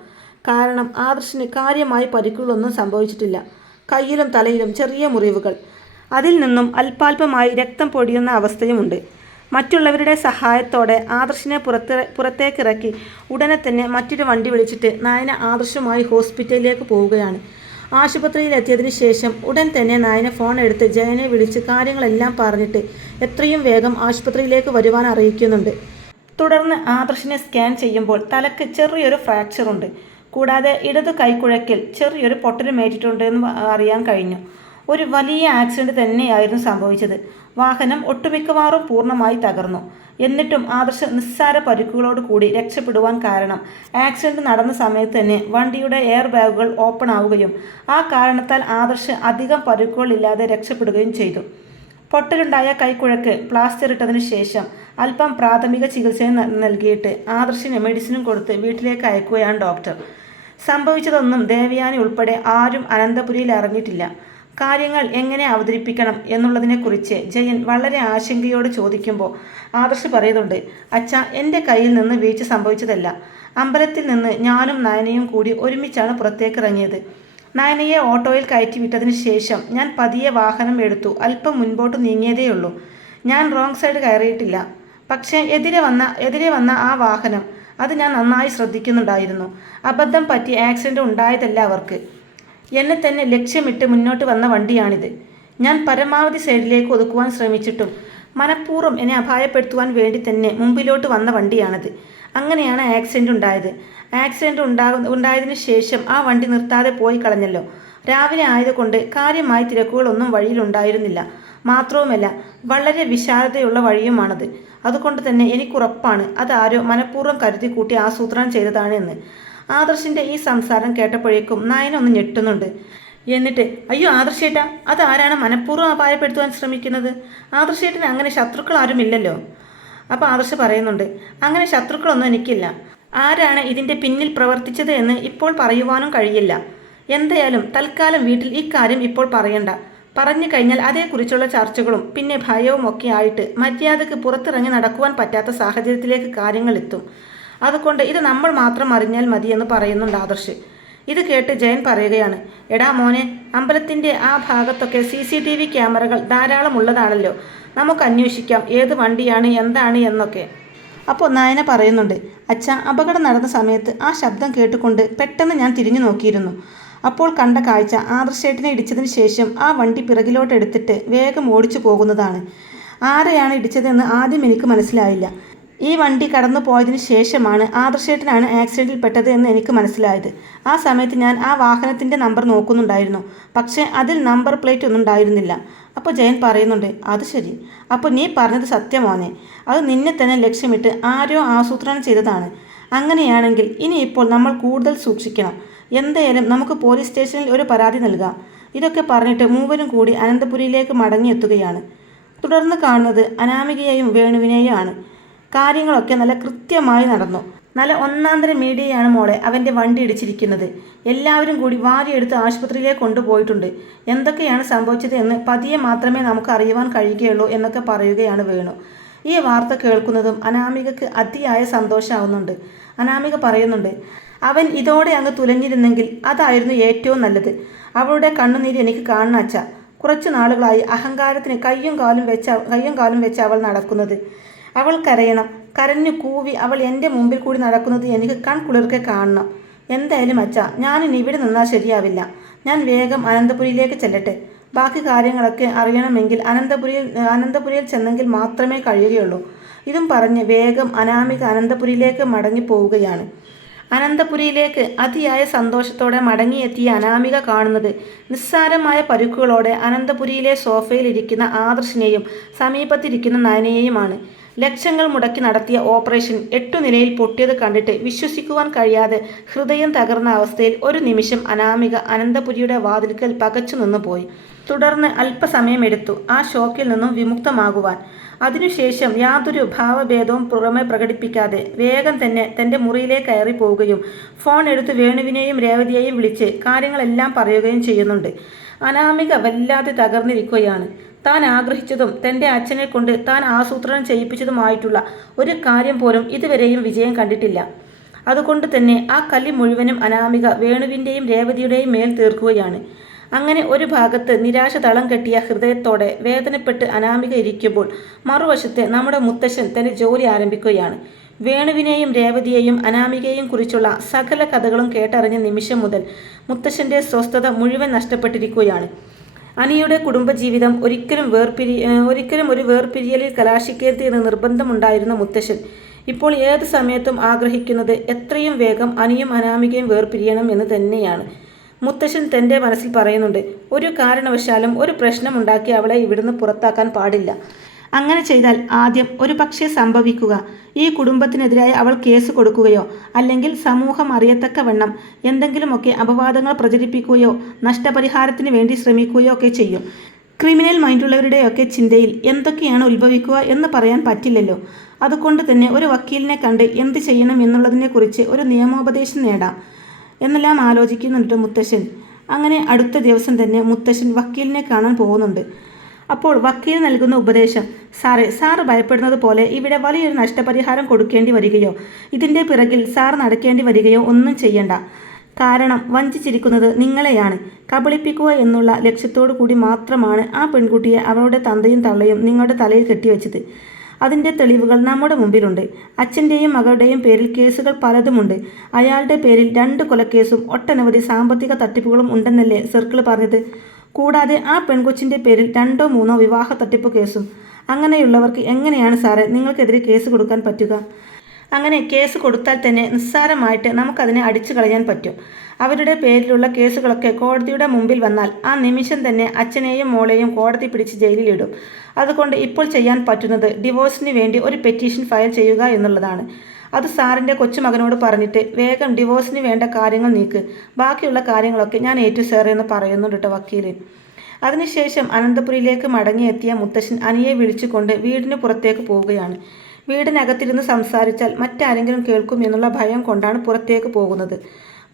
കാരണം ആദർശിന് കാര്യമായി പരിക്കുകളൊന്നും സംഭവിച്ചിട്ടില്ല. കയ്യിലും തലയിലും ചെറിയ മുറിവുകൾ. അതിൽ നിന്നും അല്പാൽപമായി രക്തം പൊടിയുന്ന അവസ്ഥയുമുണ്ട്. മറ്റുള്ളവരുടെ സഹായത്തോടെ ആദർശിനെ പുറത്ത് പുറത്തേക്കിറക്കി ഉടനെ തന്നെ മറ്റൊരു വണ്ടി വിളിച്ചിട്ട് നായന ആദർശുമായി ഹോസ്പിറ്റലിലേക്ക് പോവുകയാണ്. ആശുപത്രിയിൽ എത്തിയതിന് ശേഷം ഉടൻ തന്നെ നായന ഫോൺ എടുത്ത് ജയനെ വിളിച്ച് കാര്യങ്ങളെല്ലാം പറഞ്ഞിട്ട് എത്രയും വേഗം ആശുപത്രിയിലേക്ക് വരുവാൻ അറിയിക്കുന്നുണ്ട്. തുടർന്ന് ആദർശിനെ സ്കാൻ ചെയ്യുമ്പോൾ തലക്ക് ചെറിയൊരു ഫ്രാക്ചർ ഉണ്ട് കൂടാതെ ഇടത് കൈക്കുഴക്കിൽ ചെറിയൊരു പൊട്ടലുമേറ്റിട്ടുണ്ട് എന്ന് അറിയാൻ കഴിഞ്ഞു. ഒരു വലിയ ആക്സിഡന്റ് തന്നെയായിരുന്നു സംഭവിച്ചത്. വാഹനം ഒട്ടുമിക്കവാറും പൂർണമായി തകർന്നു. എന്നിട്ടും ആദർശ നിസ്സാര പരിക്കുകളോട് കൂടി രക്ഷപ്പെടുവാൻ കാരണം ആക്സിഡന്റ് നടന്ന സമയത്ത് തന്നെ വണ്ടിയുടെ എയർ ബാഗുകൾ ഓപ്പൺ ആവുകയും ആ കാരണത്താൽ ആദർശ് അധികം പരിക്കുകളില്ലാതെ രക്ഷപ്പെടുകയും ചെയ്തു. പൊട്ടലുണ്ടായ കൈക്കുഴക്ക് പ്ലാസ്റ്റർ ഇട്ടതിനു ശേഷം അല്പം പ്രാഥമിക ചികിത്സയും നൽകിയിട്ട് ആദർശിന് മെഡിസിനും കൊടുത്ത് വീട്ടിലേക്ക് അയക്കുകയാണ് ഡോക്ടർ. സംഭവിച്ചതൊന്നും ദേവയാനി ഉൾപ്പെടെ ആരും അനന്തപുരിയിൽ അറിഞ്ഞിട്ടില്ല. കാര്യങ്ങൾ എങ്ങനെ അവതരിപ്പിക്കണം എന്നുള്ളതിനെക്കുറിച്ച് ജയൻ വളരെ ആശങ്കയോട് ചോദിക്കുമ്പോൾ ആദർശ് പറയുന്നുണ്ട് അച്ഛ എന്റെ കയ്യിൽ നിന്ന് വീഴ്ച സംഭവിച്ചതല്ല. അമ്പലത്തിൽ നിന്ന് ഞാനും നയനയും കൂടി ഒരുമിച്ചാണ് പുറത്തേക്ക് ഇറങ്ങിയത് നയനയെ ഓട്ടോയിൽ കയറ്റി വിട്ടതിന് ശേഷം ഞാൻ പതിയെ വാഹനം എടുത്തു അല്പം മുൻപോട്ട് നീങ്ങിയതേയുള്ളൂ. ഞാൻ റോങ് സൈഡ് കയറിയിട്ടില്ല. പക്ഷേ എതിരെ വന്ന എതിരെ വന്ന ആ വാഹനം അത് ഞാൻ നന്നായി ശ്രദ്ധിക്കുന്നുണ്ടായിരുന്നു. അബദ്ധം പറ്റി ആക്സിഡന്റ് ഉണ്ടായതല്ല അവർക്ക്. എന്നെ തന്നെ ലക്ഷ്യമിട്ട് മുന്നോട്ട് വന്ന വണ്ടിയാണിത്. ഞാൻ പരമാവധി സൈഡിലേക്ക് ഒതുക്കുവാൻ ശ്രമിച്ചിട്ടും മനഃപൂർവം എന്നെ അപായപ്പെടുത്തുവാൻ വേണ്ടി തന്നെ മുമ്പിലോട്ട് വന്ന വണ്ടിയാണത്. അങ്ങനെയാണ് ആക്സിഡന്റ് ഉണ്ടായത്. ആക്സിഡന്റ് ഉണ്ടാകുന്ന ഉണ്ടായതിനു ശേഷം ആ വണ്ടി നിർത്താതെ പോയി കളഞ്ഞല്ലോ. രാവിലെ ആയതുകൊണ്ട് കാര്യമായ തിരക്കുകളൊന്നും വഴിയിലുണ്ടായിരുന്നില്ല. മാത്രവുമല്ല വളരെ വിശാലതയുള്ള വഴിയുമാണത്. അതുകൊണ്ട് തന്നെ എനിക്കുറപ്പാണ് അതാരോ മനഃപൂർവം കരുതി കൂട്ടി ആസൂത്രണം ചെയ്തതാണ് എന്ന് ആദർശിന്റെ ഈ സംസാരം കേട്ടപ്പോഴേക്കും നായനൊന്ന് ഞെട്ടുന്നുണ്ട്. എന്നിട്ട് അയ്യോ ആദർശേട്ട അതാരാണ് മനഃപൂർവം അപായപ്പെടുത്തുവാൻ ശ്രമിക്കുന്നത്? ആദർശേട്ടന് അങ്ങനെ ശത്രുക്കൾ ആരുമില്ലല്ലോ അപ്പോൾ ആദർശ പറയുന്നുണ്ട് അങ്ങനെ ശത്രുക്കളൊന്നും എനിക്കില്ല. ആരാണ് ഇതിന്റെ പിന്നിൽ പ്രവർത്തിച്ചത് എന്ന് ഇപ്പോൾ പറയുവാനും കഴിയില്ല. എന്തായാലും തൽക്കാലം വീട്ടിൽ ഇക്കാര്യം ഇപ്പോൾ പറയണ്ട. പറഞ്ഞു കഴിഞ്ഞാൽ അതേക്കുറിച്ചുള്ള ചർച്ചകളും പിന്നെ ഭയവും ഒക്കെ ആയിട്ട് മര്യാദയ്ക്ക് പുറത്തിറങ്ങി നടക്കുവാൻ പറ്റാത്ത സാഹചര്യത്തിലേക്ക് കാര്യങ്ങൾ എത്തും. അതുകൊണ്ട് ഇത് നമ്മൾ മാത്രം അറിഞ്ഞാൽ മതിയെന്ന് പറയുന്നുണ്ട് ആദർശ്. ഇത് കേട്ട് ജയൻ പറയുകയാണ് എടാ മോനെ അമ്പലത്തിന്റെ ആ ഭാഗത്തൊക്കെ സി സി ടി വി ക്യാമറകൾ ധാരാളം ഉള്ളതാണല്ലോ. നമുക്ക് അന്വേഷിക്കാം ഏത് വണ്ടിയാണ് എന്താണ് എന്നൊക്കെ. അപ്പോൾ നയന പറയുന്നുണ്ട് അച്ഛ അപകടം നടന്ന സമയത്ത് ആ ശബ്ദം കേട്ടുകൊണ്ട് പെട്ടെന്ന് ഞാൻ തിരിഞ്ഞു നോക്കിയിരുന്നു. അപ്പോൾ കണ്ട കാഴ്ച ആദർശേട്ടിനെ ഇടിച്ചതിന് ശേഷം ആ വണ്ടി പിറകിലോട്ടെടുത്തിട്ട് വേഗം ഓടിച്ചു പോകുന്നതാണ്. ആരെയാണ് ഇടിച്ചതെന്ന് ആദ്യം എനിക്ക് മനസ്സിലായില്ല. ഈ വണ്ടി കടന്നു പോയതിന് ശേഷമാണ് ആദർശേട്ടനാണ് ആക്സിഡന്റിൽ പെട്ടത് എന്ന് എനിക്ക് മനസ്സിലായത്. ആ സമയത്ത് ഞാൻ ആ വാഹനത്തിന്റെ നമ്പർ നോക്കുന്നുണ്ടായിരുന്നു. പക്ഷേ അതിൽ നമ്പർ പ്ലേറ്റ് ഒന്നും ഉണ്ടായിരുന്നില്ല. അപ്പോൾ ജയൻ പറയുന്നുണ്ട് അത് ശരി. അപ്പോൾ നീ പറഞ്ഞത് സത്യമോനെ അത് നിന്നെ തന്നെ ലക്ഷ്യമിട്ട് ആരോ ആസൂത്രണം ചെയ്തതാണ്. അങ്ങനെയാണെങ്കിൽ ഇനിയിപ്പോൾ നമ്മൾ കൂടുതൽ സൂക്ഷിക്കണം. എന്തായാലും നമുക്ക് പോലീസ് സ്റ്റേഷനിൽ ഒരു പരാതി നൽകാം. ഇതൊക്കെ പറഞ്ഞിട്ട് മൂവരും കൂടി അനന്തപുരിയിലേക്ക് മടങ്ങിയെത്തുകയാണ്. തുടർന്ന് കാണുന്നത് അനാമികയെയും വേണുവിനെയും ആണ് കാര്യങ്ങളൊക്കെ നല്ല കൃത്യമായി നടന്നു. നല്ല ഒന്നാന്തര മീഡിയയാണ് മോളെ അവന്റെ വണ്ടി ഇടിച്ചിരിക്കുന്നത്. എല്ലാവരും കൂടി വാരിയെടുത്ത് ആശുപത്രിയിലേക്ക് കൊണ്ടുപോയിട്ടുണ്ട്. എന്തൊക്കെയാണ് സംഭവിച്ചത് എന്ന് പതിയെ മാത്രമേ നമുക്ക് അറിയുവാൻ കഴിയുകയുള്ളൂ എന്നൊക്കെ പറയുകയാണ് വേണു. ഈ വാർത്ത കേൾക്കുന്നതും അനാമികക്ക് അതിയായ സന്തോഷമാവുന്നുണ്ട്. അനാമിക പറയുന്നുണ്ട് അവൻ ഇതോടെ അങ്ങ് തുലഞ്ഞിരുന്നെങ്കിൽ അതായിരുന്നു ഏറ്റവും നല്ലത്. അവളുടെ കണ്ണുനീര് എനിക്ക് കാണാച്ച കുറച്ചു നാളുകളായി അഹങ്കാരത്തിന് കയ്യും കാലും വെച്ച കയ്യും കാലും വെച്ച് അവൾ നടക്കുന്നത്. അവൾ കരയണം. കരഞ്ഞു കൂവി അവൾ എന്റെ മുമ്പിൽ കൂടി നടക്കുന്നത് എനിക്ക് കൺകുളിർക്കെ കാണണം. എന്തായാലും അച്ഛ ഞാനിനി ഇവിടെ നിന്നാൽ ശരിയാവില്ല. ഞാൻ വേഗം അനന്തപുരിയിലേക്ക് ചെല്ലട്ടെ. ബാക്കി കാര്യങ്ങളൊക്കെ അറിയണമെങ്കിൽ അനന്തപുരിയിൽ അനന്തപുരിയിൽ ചെന്നെങ്കിൽ മാത്രമേ കഴിയുകയുള്ളൂ. ഇതും പറഞ്ഞ് വേഗം അനാമിക അനന്തപുരിയിലേക്ക് മടങ്ങി പോവുകയാണ്. അനന്തപുരിയിലേക്ക് അതിയായ സന്തോഷത്തോടെ മടങ്ങിയെത്തിയ അനാമിക കാണുന്നത്. നിസ്സാരമായ പരുക്കുകളോടെ അനന്തപുരിയിലെ സോഫയിലിരിക്കുന്ന ആദർശിനെയും സമീപത്തിരിക്കുന്ന നയനയെയുമാണ്. ലക്ഷങ്ങൾ മുടക്കി നടത്തിയ ഓപ്പറേഷൻ എട്ടു നിലയിൽ പൊട്ടിയത് കണ്ടിട്ട് വിശ്വസിക്കുവാൻ കഴിയാതെ ഹൃദയം തകർന്ന അവസ്ഥയിൽ ഒരു നിമിഷം അനാമിക അനന്തപുരിയുടെ വാതിൽക്കൽ പകച്ചു നിന്നുപോയി തുടർന്ന് അല്പസമയമെടുത്തു ആ ഷോക്കിൽ നിന്നും വിമുക്തമാകുവാൻ. അതിനുശേഷം യാതൊരു ഭാവഭേദവും പുറമെ പ്രകടിപ്പിക്കാതെ വേഗം തന്നെ തന്റെ മുറിയിലേക്ക് കയറി പോവുകയും ഫോൺ എടുത്ത് വേണുവിനെയും രേവതിയെയും വിളിച്ച് കാര്യങ്ങളെല്ലാം പറയുകയും ചെയ്യുന്നുണ്ട്. അനാമിക വല്ലാതെ തകർന്നിരിക്കുകയാണ്. താൻ ആഗ്രഹിച്ചതും തന്റെ അച്ഛനെ കൊണ്ട് താൻ ആസൂത്രണം ചെയ്യിപ്പിച്ചതുമായിട്ടുള്ള ഒരു കാര്യം പോലും ഇതുവരെയും വിജയം കണ്ടിട്ടില്ല. അതുകൊണ്ട് തന്നെ ആ കല്ലി മുഴുവനും അനാമിക വേണുവിന്റെയും രേവതിയുടെയും മേൽ തീർക്കുകയാണ്. അങ്ങനെ ഒരു ഭാഗത്ത് നിരാശ തളം കെട്ടിയ ഹൃദയത്തോടെ വേദനപ്പെട്ട് അനാമിക ഇരിക്കുമ്പോൾ മറുവശത്തെ നമ്മുടെ മുത്തശ്ശൻ തന്റെ ജോലി ആരംഭിക്കുകയാണ്. വേണുവിനെയും രേവതിയെയും അനാമികയെയും കുറിച്ചുള്ള സകല കഥകളും കേട്ടറിഞ്ഞ നിമിഷം മുതൽ മുത്തശ്ശന്റെ സ്വസ്ഥത മുഴുവൻ നഷ്ടപ്പെട്ടിരിക്കുകയാണ്. അനിയുടെ കുടുംബജീവിതം ഒരിക്കലും വേർപിരി ഒരിക്കലും ഒരു വേർപിരിയലിൽ കലാശിക്കരുത് എന്ന് നിർബന്ധമുണ്ടായിരുന്ന മുത്തശ്ശൻ ഇപ്പോൾ ഏത് സമയത്തും ആഗ്രഹിക്കുന്നത് എത്രയും വേഗം അനിയും അനാമികയും വേർപിരിയണം എന്ന് തന്നെയാണ്. മുത്തശ്ശൻ തന്റെ മനസ്സിൽ പറയുന്നുണ്ട് ഒരു കാരണവശാലും ഒരു പ്രശ്നമുണ്ടാക്കി അവളെ ഇവിടുന്ന് പുറത്താക്കാൻ പാടില്ല. അങ്ങനെ ചെയ്താൽ ആദ്യം ഒരു പക്ഷേ സംഭവിക്കുക. ഈ കുടുംബത്തിനെതിരായി അവൾ കേസ് കൊടുക്കുകയോ അല്ലെങ്കിൽ സമൂഹം അറിയത്തക്ക അറിയത്തക്കവണ്ണം എന്തെങ്കിലുമൊക്കെ അപവാദങ്ങൾ പ്രചരിപ്പിക്കുകയോ നഷ്ടപരിഹാരത്തിന് വേണ്ടി ശ്രമിക്കുകയോ ഒക്കെ ചെയ്യും. ക്രിമിനൽ മൈൻഡുള്ളവരുടെയൊക്കെ ചിന്തയിൽ എന്തൊക്കെയാണ് ഉത്ഭവിക്കുക എന്ന് പറയാൻ പറ്റില്ലല്ലോ. അതുകൊണ്ട് തന്നെ ഒരു വക്കീലിനെ കണ്ട് എന്ത് ചെയ്യണം എന്നുള്ളതിനെക്കുറിച്ച് ഒരു നിയമോപദേശം നേടാം. എന്നെല്ലാം ആലോചിക്കുന്നുണ്ട് മുത്തശ്ശൻ. അങ്ങനെ അടുത്ത ദിവസം തന്നെ മുത്തശ്ശൻ വക്കീലിനെ കാണാൻ പോകുന്നുണ്ട്. അപ്പോൾ വക്കീൽ നൽകുന്ന ഉപദേശം സാറേ സാർ ഭയപ്പെടുന്നത് പോലെ ഇവിടെ വലിയൊരു നഷ്ടപരിഹാരം കൊടുക്കേണ്ടി വരികയോ ഇതിന്റെ പിറകിൽ സാർ നടക്കേണ്ടി വരികയോ ഒന്നും ചെയ്യണ്ട. കാരണം വഞ്ചിച്ചിരിക്കുന്നത് നിങ്ങളെയാണ്. കബളിപ്പിക്കുക എന്നുള്ള ലക്ഷ്യത്തോടു കൂടി മാത്രമാണ് ആ പെൺകുട്ടിയെ അവളുടെ തന്തയും തള്ളയും നിങ്ങളുടെ തലയിൽ കെട്ടിവെച്ചത്. അതിന്റെ തെളിവുകൾ നമ്മുടെ മുമ്പിലുണ്ട്. അച്ഛന്റെയും മകളുടെയും പേരിൽ കേസുകൾ പലതുമുണ്ട്. അയാളുടെ പേരിൽ രണ്ട് കൊലക്കേസും ഒട്ടനവധി സാമ്പത്തിക തട്ടിപ്പുകളും ഉണ്ടെന്നല്ലേ സർക്കിൾ പറഞ്ഞത്. കൂടാതെ ആ പെൺകൊച്ചിന്റെ പേരിൽ രണ്ടോ മൂന്നോ വിവാഹ തട്ടിപ്പ് കേസും. അങ്ങനെയുള്ളവർക്ക് എങ്ങനെയാണ് സാറേ നിങ്ങൾക്കെതിരെ കേസ് കൊടുക്കാൻ പറ്റുക? അങ്ങനെ കേസ് കൊടുത്താൽ തന്നെ നിസ്സാരമായിട്ട് നമുക്കതിനെ അടിച്ചു കളയാൻ പറ്റും. അവരുടെ പേരിലുള്ള കേസുകളൊക്കെ കോടതിയുടെ മുമ്പിൽ വന്നാൽ ആ നിമിഷം തന്നെ അച്ഛനെയും മോളെയും കോടതി പിടിച്ച് ജയിലിലിടും. അതുകൊണ്ട് ഇപ്പോൾ ചെയ്യാൻ പറ്റുന്നത് ഡിവോഴ്സിന് വേണ്ടി ഒരു പെറ്റീഷൻ ഫയൽ ചെയ്യുക എന്നുള്ളതാണ്. അത് സാറിന്റെ കൊച്ചുമകനോട് പറഞ്ഞിട്ട് വേഗം ഡിവോഴ്സിന് വേണ്ട കാര്യങ്ങൾ നീക്ക്. ബാക്കിയുള്ള കാര്യങ്ങളൊക്കെ ഞാൻ ഏറ്റു സാറേ എന്ന് പറയുന്നുണ്ട് കേട്ടോ വക്കീൽ അതിനുശേഷം അനന്തപുരിയിലേക്ക് മടങ്ങിയെത്തിയ മുത്തശ്ശൻ അനിയെ വിളിച്ചുകൊണ്ട് വീടിന് പുറത്തേക്ക് പോവുകയാണ്. വീടിനകത്തിരുന്ന് സംസാരിച്ചാൽ മറ്റാരെങ്കിലും കേൾക്കും എന്നുള്ള ഭയം കൊണ്ടാണ് പുറത്തേക്ക് പോകുന്നത്.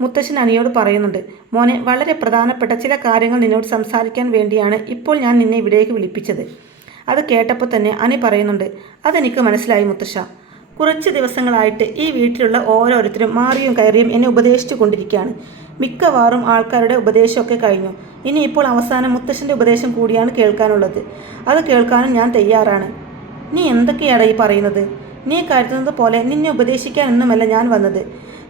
മുത്തശ്ശൻ അനിയോട് പറയുന്നുണ്ട് മോനെ വളരെ പ്രധാനപ്പെട്ട ചില കാര്യങ്ങൾ നിന്നോട് സംസാരിക്കാൻ വേണ്ടിയാണ് ഇപ്പോൾ ഞാൻ നിന്നെ ഇവിടേക്ക് വിളിപ്പിച്ചത്. അത് കേട്ടപ്പോൾ തന്നെ അനി പറയുന്നുണ്ട് അതെനിക്ക് മനസ്സിലായി മുത്തശ്ശ. കുറച്ച് ദിവസങ്ങളായിട്ട് ഈ വീട്ടിലുള്ള ഓരോരുത്തരും മാറിയും കയറിയും എന്നെ ഉപദേശിച്ചു കൊണ്ടിരിക്കുകയാണ്. മിക്കവാറും ആൾക്കാരുടെ ഉപദേശമൊക്കെ കഴിഞ്ഞു. ഇനി ഇപ്പോൾ അവസാനം മുത്തശ്ശന്റെ ഉപദേശം കൂടിയാണ് കേൾക്കാനുള്ളത്. അത് കേൾക്കാനും ഞാൻ തയ്യാറാണ്. നീ എന്തൊക്കെയാണ് ഈ പറയുന്നത്? നീ കരുതുന്നത് പോലെ നിന്നെ ഉപദേശിക്കാനൊന്നുമല്ല ഞാൻ വന്നത്.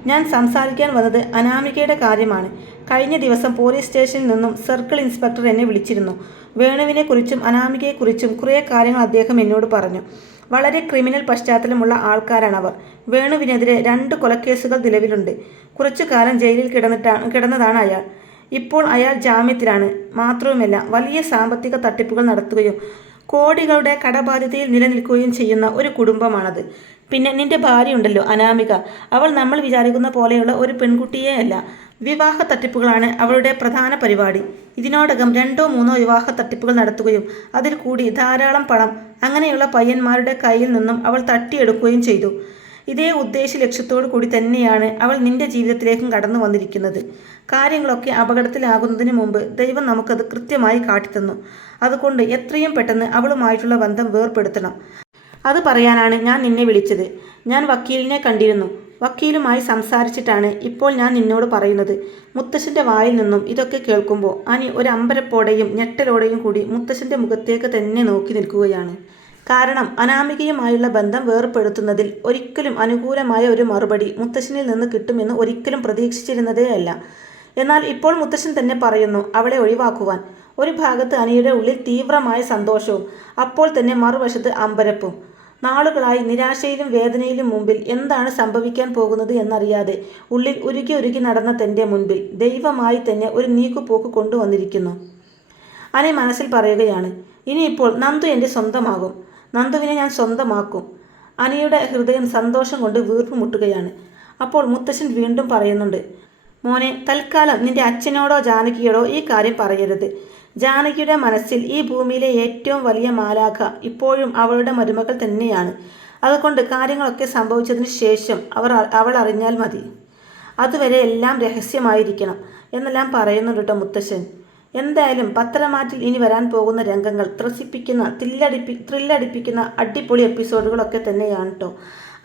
ഞാൻ സംസാരിക്കാൻ വന്നത് അനാമികയുടെ കാര്യമാണ്. കഴിഞ്ഞ ദിവസം പോലീസ് സ്റ്റേഷനിൽ നിന്നും സർക്കിൾ ഇൻസ്പെക്ടർ എന്നെ വിളിച്ചിരുന്നു. വേണുവിനെക്കുറിച്ചും അനാമികയെക്കുറിച്ചും കുറേ കാര്യങ്ങൾ അദ്ദേഹം എന്നോട് പറഞ്ഞു. വളരെ ക്രിമിനൽ പശ്ചാത്തലമുള്ള ആൾക്കാരാണ് അവർ വേണുവിനെതിരെ രണ്ട് കൊലക്കേസുകൾ നിലവിലുണ്ട്. കുറച്ചു കാലം ജയിലിൽ കിടന്നിട്ടാണ് കിടന്നതാണ് അയാൾ. ഇപ്പോൾ അയാൾ ജാമ്യത്തിലാണ്. മാത്രവുമല്ല വലിയ സാമ്പത്തിക തട്ടിപ്പുകൾ നടത്തുകയും കോടികളുടെ കടബാധ്യതയിൽ നിലനിൽക്കുകയും ചെയ്യുന്ന ഒരു കുടുംബമാണത്. പിന്നെ നിന്റെ ഭാര്യ ഉണ്ടല്ലോ അനാമിക. അവൾ നമ്മൾ വിചാരിക്കുന്ന പോലെയുള്ള ഒരു പെൺകുട്ടിയേ അല്ല വിവാഹ തട്ടിപ്പുകളാണ് അവളുടെ പ്രധാന പരിപാടി. ഇതിനോടകം രണ്ടോ മൂന്നോ വിവാഹ തട്ടിപ്പുകൾ നടത്തുകയും അതിൽ കൂടി ധാരാളം പണം അങ്ങനെയുള്ള പയ്യന്മാരുടെ കയ്യിൽ നിന്നും അവൾ തട്ടിയെടുക്കുകയും ചെയ്തു. ഇതേ ഉദ്ദേശ ലക്ഷ്യത്തോടു കൂടി തന്നെയാണ് അവൾ നിന്റെ ജീവിതത്തിലേക്കും കടന്നു വന്നിരിക്കുന്നത്. കാര്യങ്ങളൊക്കെ അപകടത്തിലാകുന്നതിന് മുമ്പ് ദൈവം നമുക്കത് കൃത്യമായി കാട്ടിത്തന്നു. അതുകൊണ്ട് എത്രയും പെട്ടെന്ന് അവളുമായിട്ടുള്ള ബന്ധം വേർപ്പെടുത്തണം. അത് പറയാനാണ് ഞാൻ നിന്നെ വിളിച്ചത്. ഞാൻ വക്കീലിനെ കണ്ടിരുന്നു. വക്കീലുമായി സംസാരിച്ചിട്ടാണ് ഇപ്പോൾ ഞാൻ നിന്നോട് പറയുന്നത്. മുത്തശ്ശന്റെ വായിൽ നിന്നും ഇതൊക്കെ കേൾക്കുമ്പോൾ അനി ഒരു അമ്പരപ്പോടെയും ഞെട്ടലോടെയും കൂടി മുത്തശ്ശന്റെ മുഖത്തേക്ക് തന്നെ നോക്കി നിൽക്കുകയാണ്. കാരണം അനാമികയുമായുള്ള ബന്ധം വേർപ്പെടുത്തുന്നതിൽ ഒരിക്കലും അനുകൂലമായ ഒരു മറുപടി മുത്തശ്ശനിൽ നിന്ന് കിട്ടുമെന്ന് ഒരിക്കലും പ്രതീക്ഷിച്ചിരുന്നതേ അല്ല. എന്നാൽ ഇപ്പോൾ മുത്തശ്ശൻ തന്നെ പറയുന്നു അവളെ ഒഴിവാക്കുവാൻ. ഒരു ഭാഗത്ത് അനിയുടെ ഉള്ളിൽ തീവ്രമായ സന്തോഷവും അപ്പോൾ തന്നെ മറുവശത്ത് അമ്പരപ്പും. നാളുകളായി നിരാശയിലും വേദനയിലും മുമ്പിൽ എന്താണ് സംഭവിക്കാൻ പോകുന്നത് എന്നറിയാതെ ഉള്ളിൽ ഉരുകി ഉരുകി നടന്ന തന്റെ മുൻപിൽ ദൈവമായി തന്നെ ഒരു നീക്കുപോക്ക് കൊണ്ടുവന്നിരിക്കുന്നു. അനെ മനസ്സിൽ പറയുകയാണ് ഇനിയിപ്പോൾ നന്ദു എന്റെ സ്വന്തമാകും. നന്ദുവിനെ ഞാൻ സ്വന്തമാക്കും. അനിയുടെ ഹൃദയം സന്തോഷം കൊണ്ട് വീർപ്പ് മുട്ടുകയാണ്. അപ്പോൾ മുത്തശ്ശൻ വീണ്ടും പറയുന്നുണ്ട് മോനെ തൽക്കാലം നിന്റെ അച്ഛനോടോ ജാനകിയോടോ ഈ കാര്യം പറയരുത്. ജാനകിയുടെ മനസ്സിൽ ഈ ഭൂമിയിലെ ഏറ്റവും വലിയ മാലാഖ ഇപ്പോഴും അവളുടെ മരുമകൾ തന്നെയാണ്. അതുകൊണ്ട് കാര്യങ്ങളൊക്കെ സംഭവിച്ചതിന് ശേഷം അവർ അവൾ അറിഞ്ഞാൽ മതി. അതുവരെ എല്ലാം രഹസ്യമായിരിക്കണം എന്നെല്ലാം പറയുന്നുണ്ട് കേട്ടോ മുത്തശ്ശൻ. എന്തായാലും പത്രമാറ്റിൽ ഇനി വരാൻ പോകുന്ന രംഗങ്ങൾ ത്രസിപ്പിക്കുന്ന തില്ലടിപ്പി ത്രില്ലടിപ്പിക്കുന്ന അടിപൊളി എപ്പിസോഡുകളൊക്കെ തന്നെയാണ് കേട്ടോ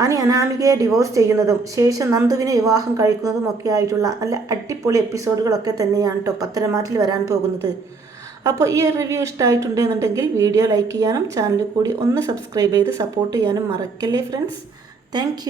അനി അനാമികയെ ഡിവോഴ്സ് ചെയ്യുന്നതും ശേഷം നന്ദുവിനെ വിവാഹം കഴിക്കുന്നതും ഒക്കെ ആയിട്ടുള്ള നല്ല അടിപൊളി എപ്പിസോഡുകളൊക്കെ തന്നെയാണ് കേട്ടോ പത്തരമാറ്റിൽ വരാൻ പോകുന്നത്. അപ്പോൾ ഈ ഒരു റിവ്യൂ ഇഷ്ടമായിട്ടുണ്ടെന്നുണ്ടെങ്കിൽ വീഡിയോ ലൈക്ക് ചെയ്യാനും ചാനൽ കൂടി ഒന്ന് സബ്സ്ക്രൈബ് ചെയ്ത് സപ്പോർട്ട് ചെയ്യാനും മറക്കല്ലേ ഫ്രണ്ട്സ് താങ്ക്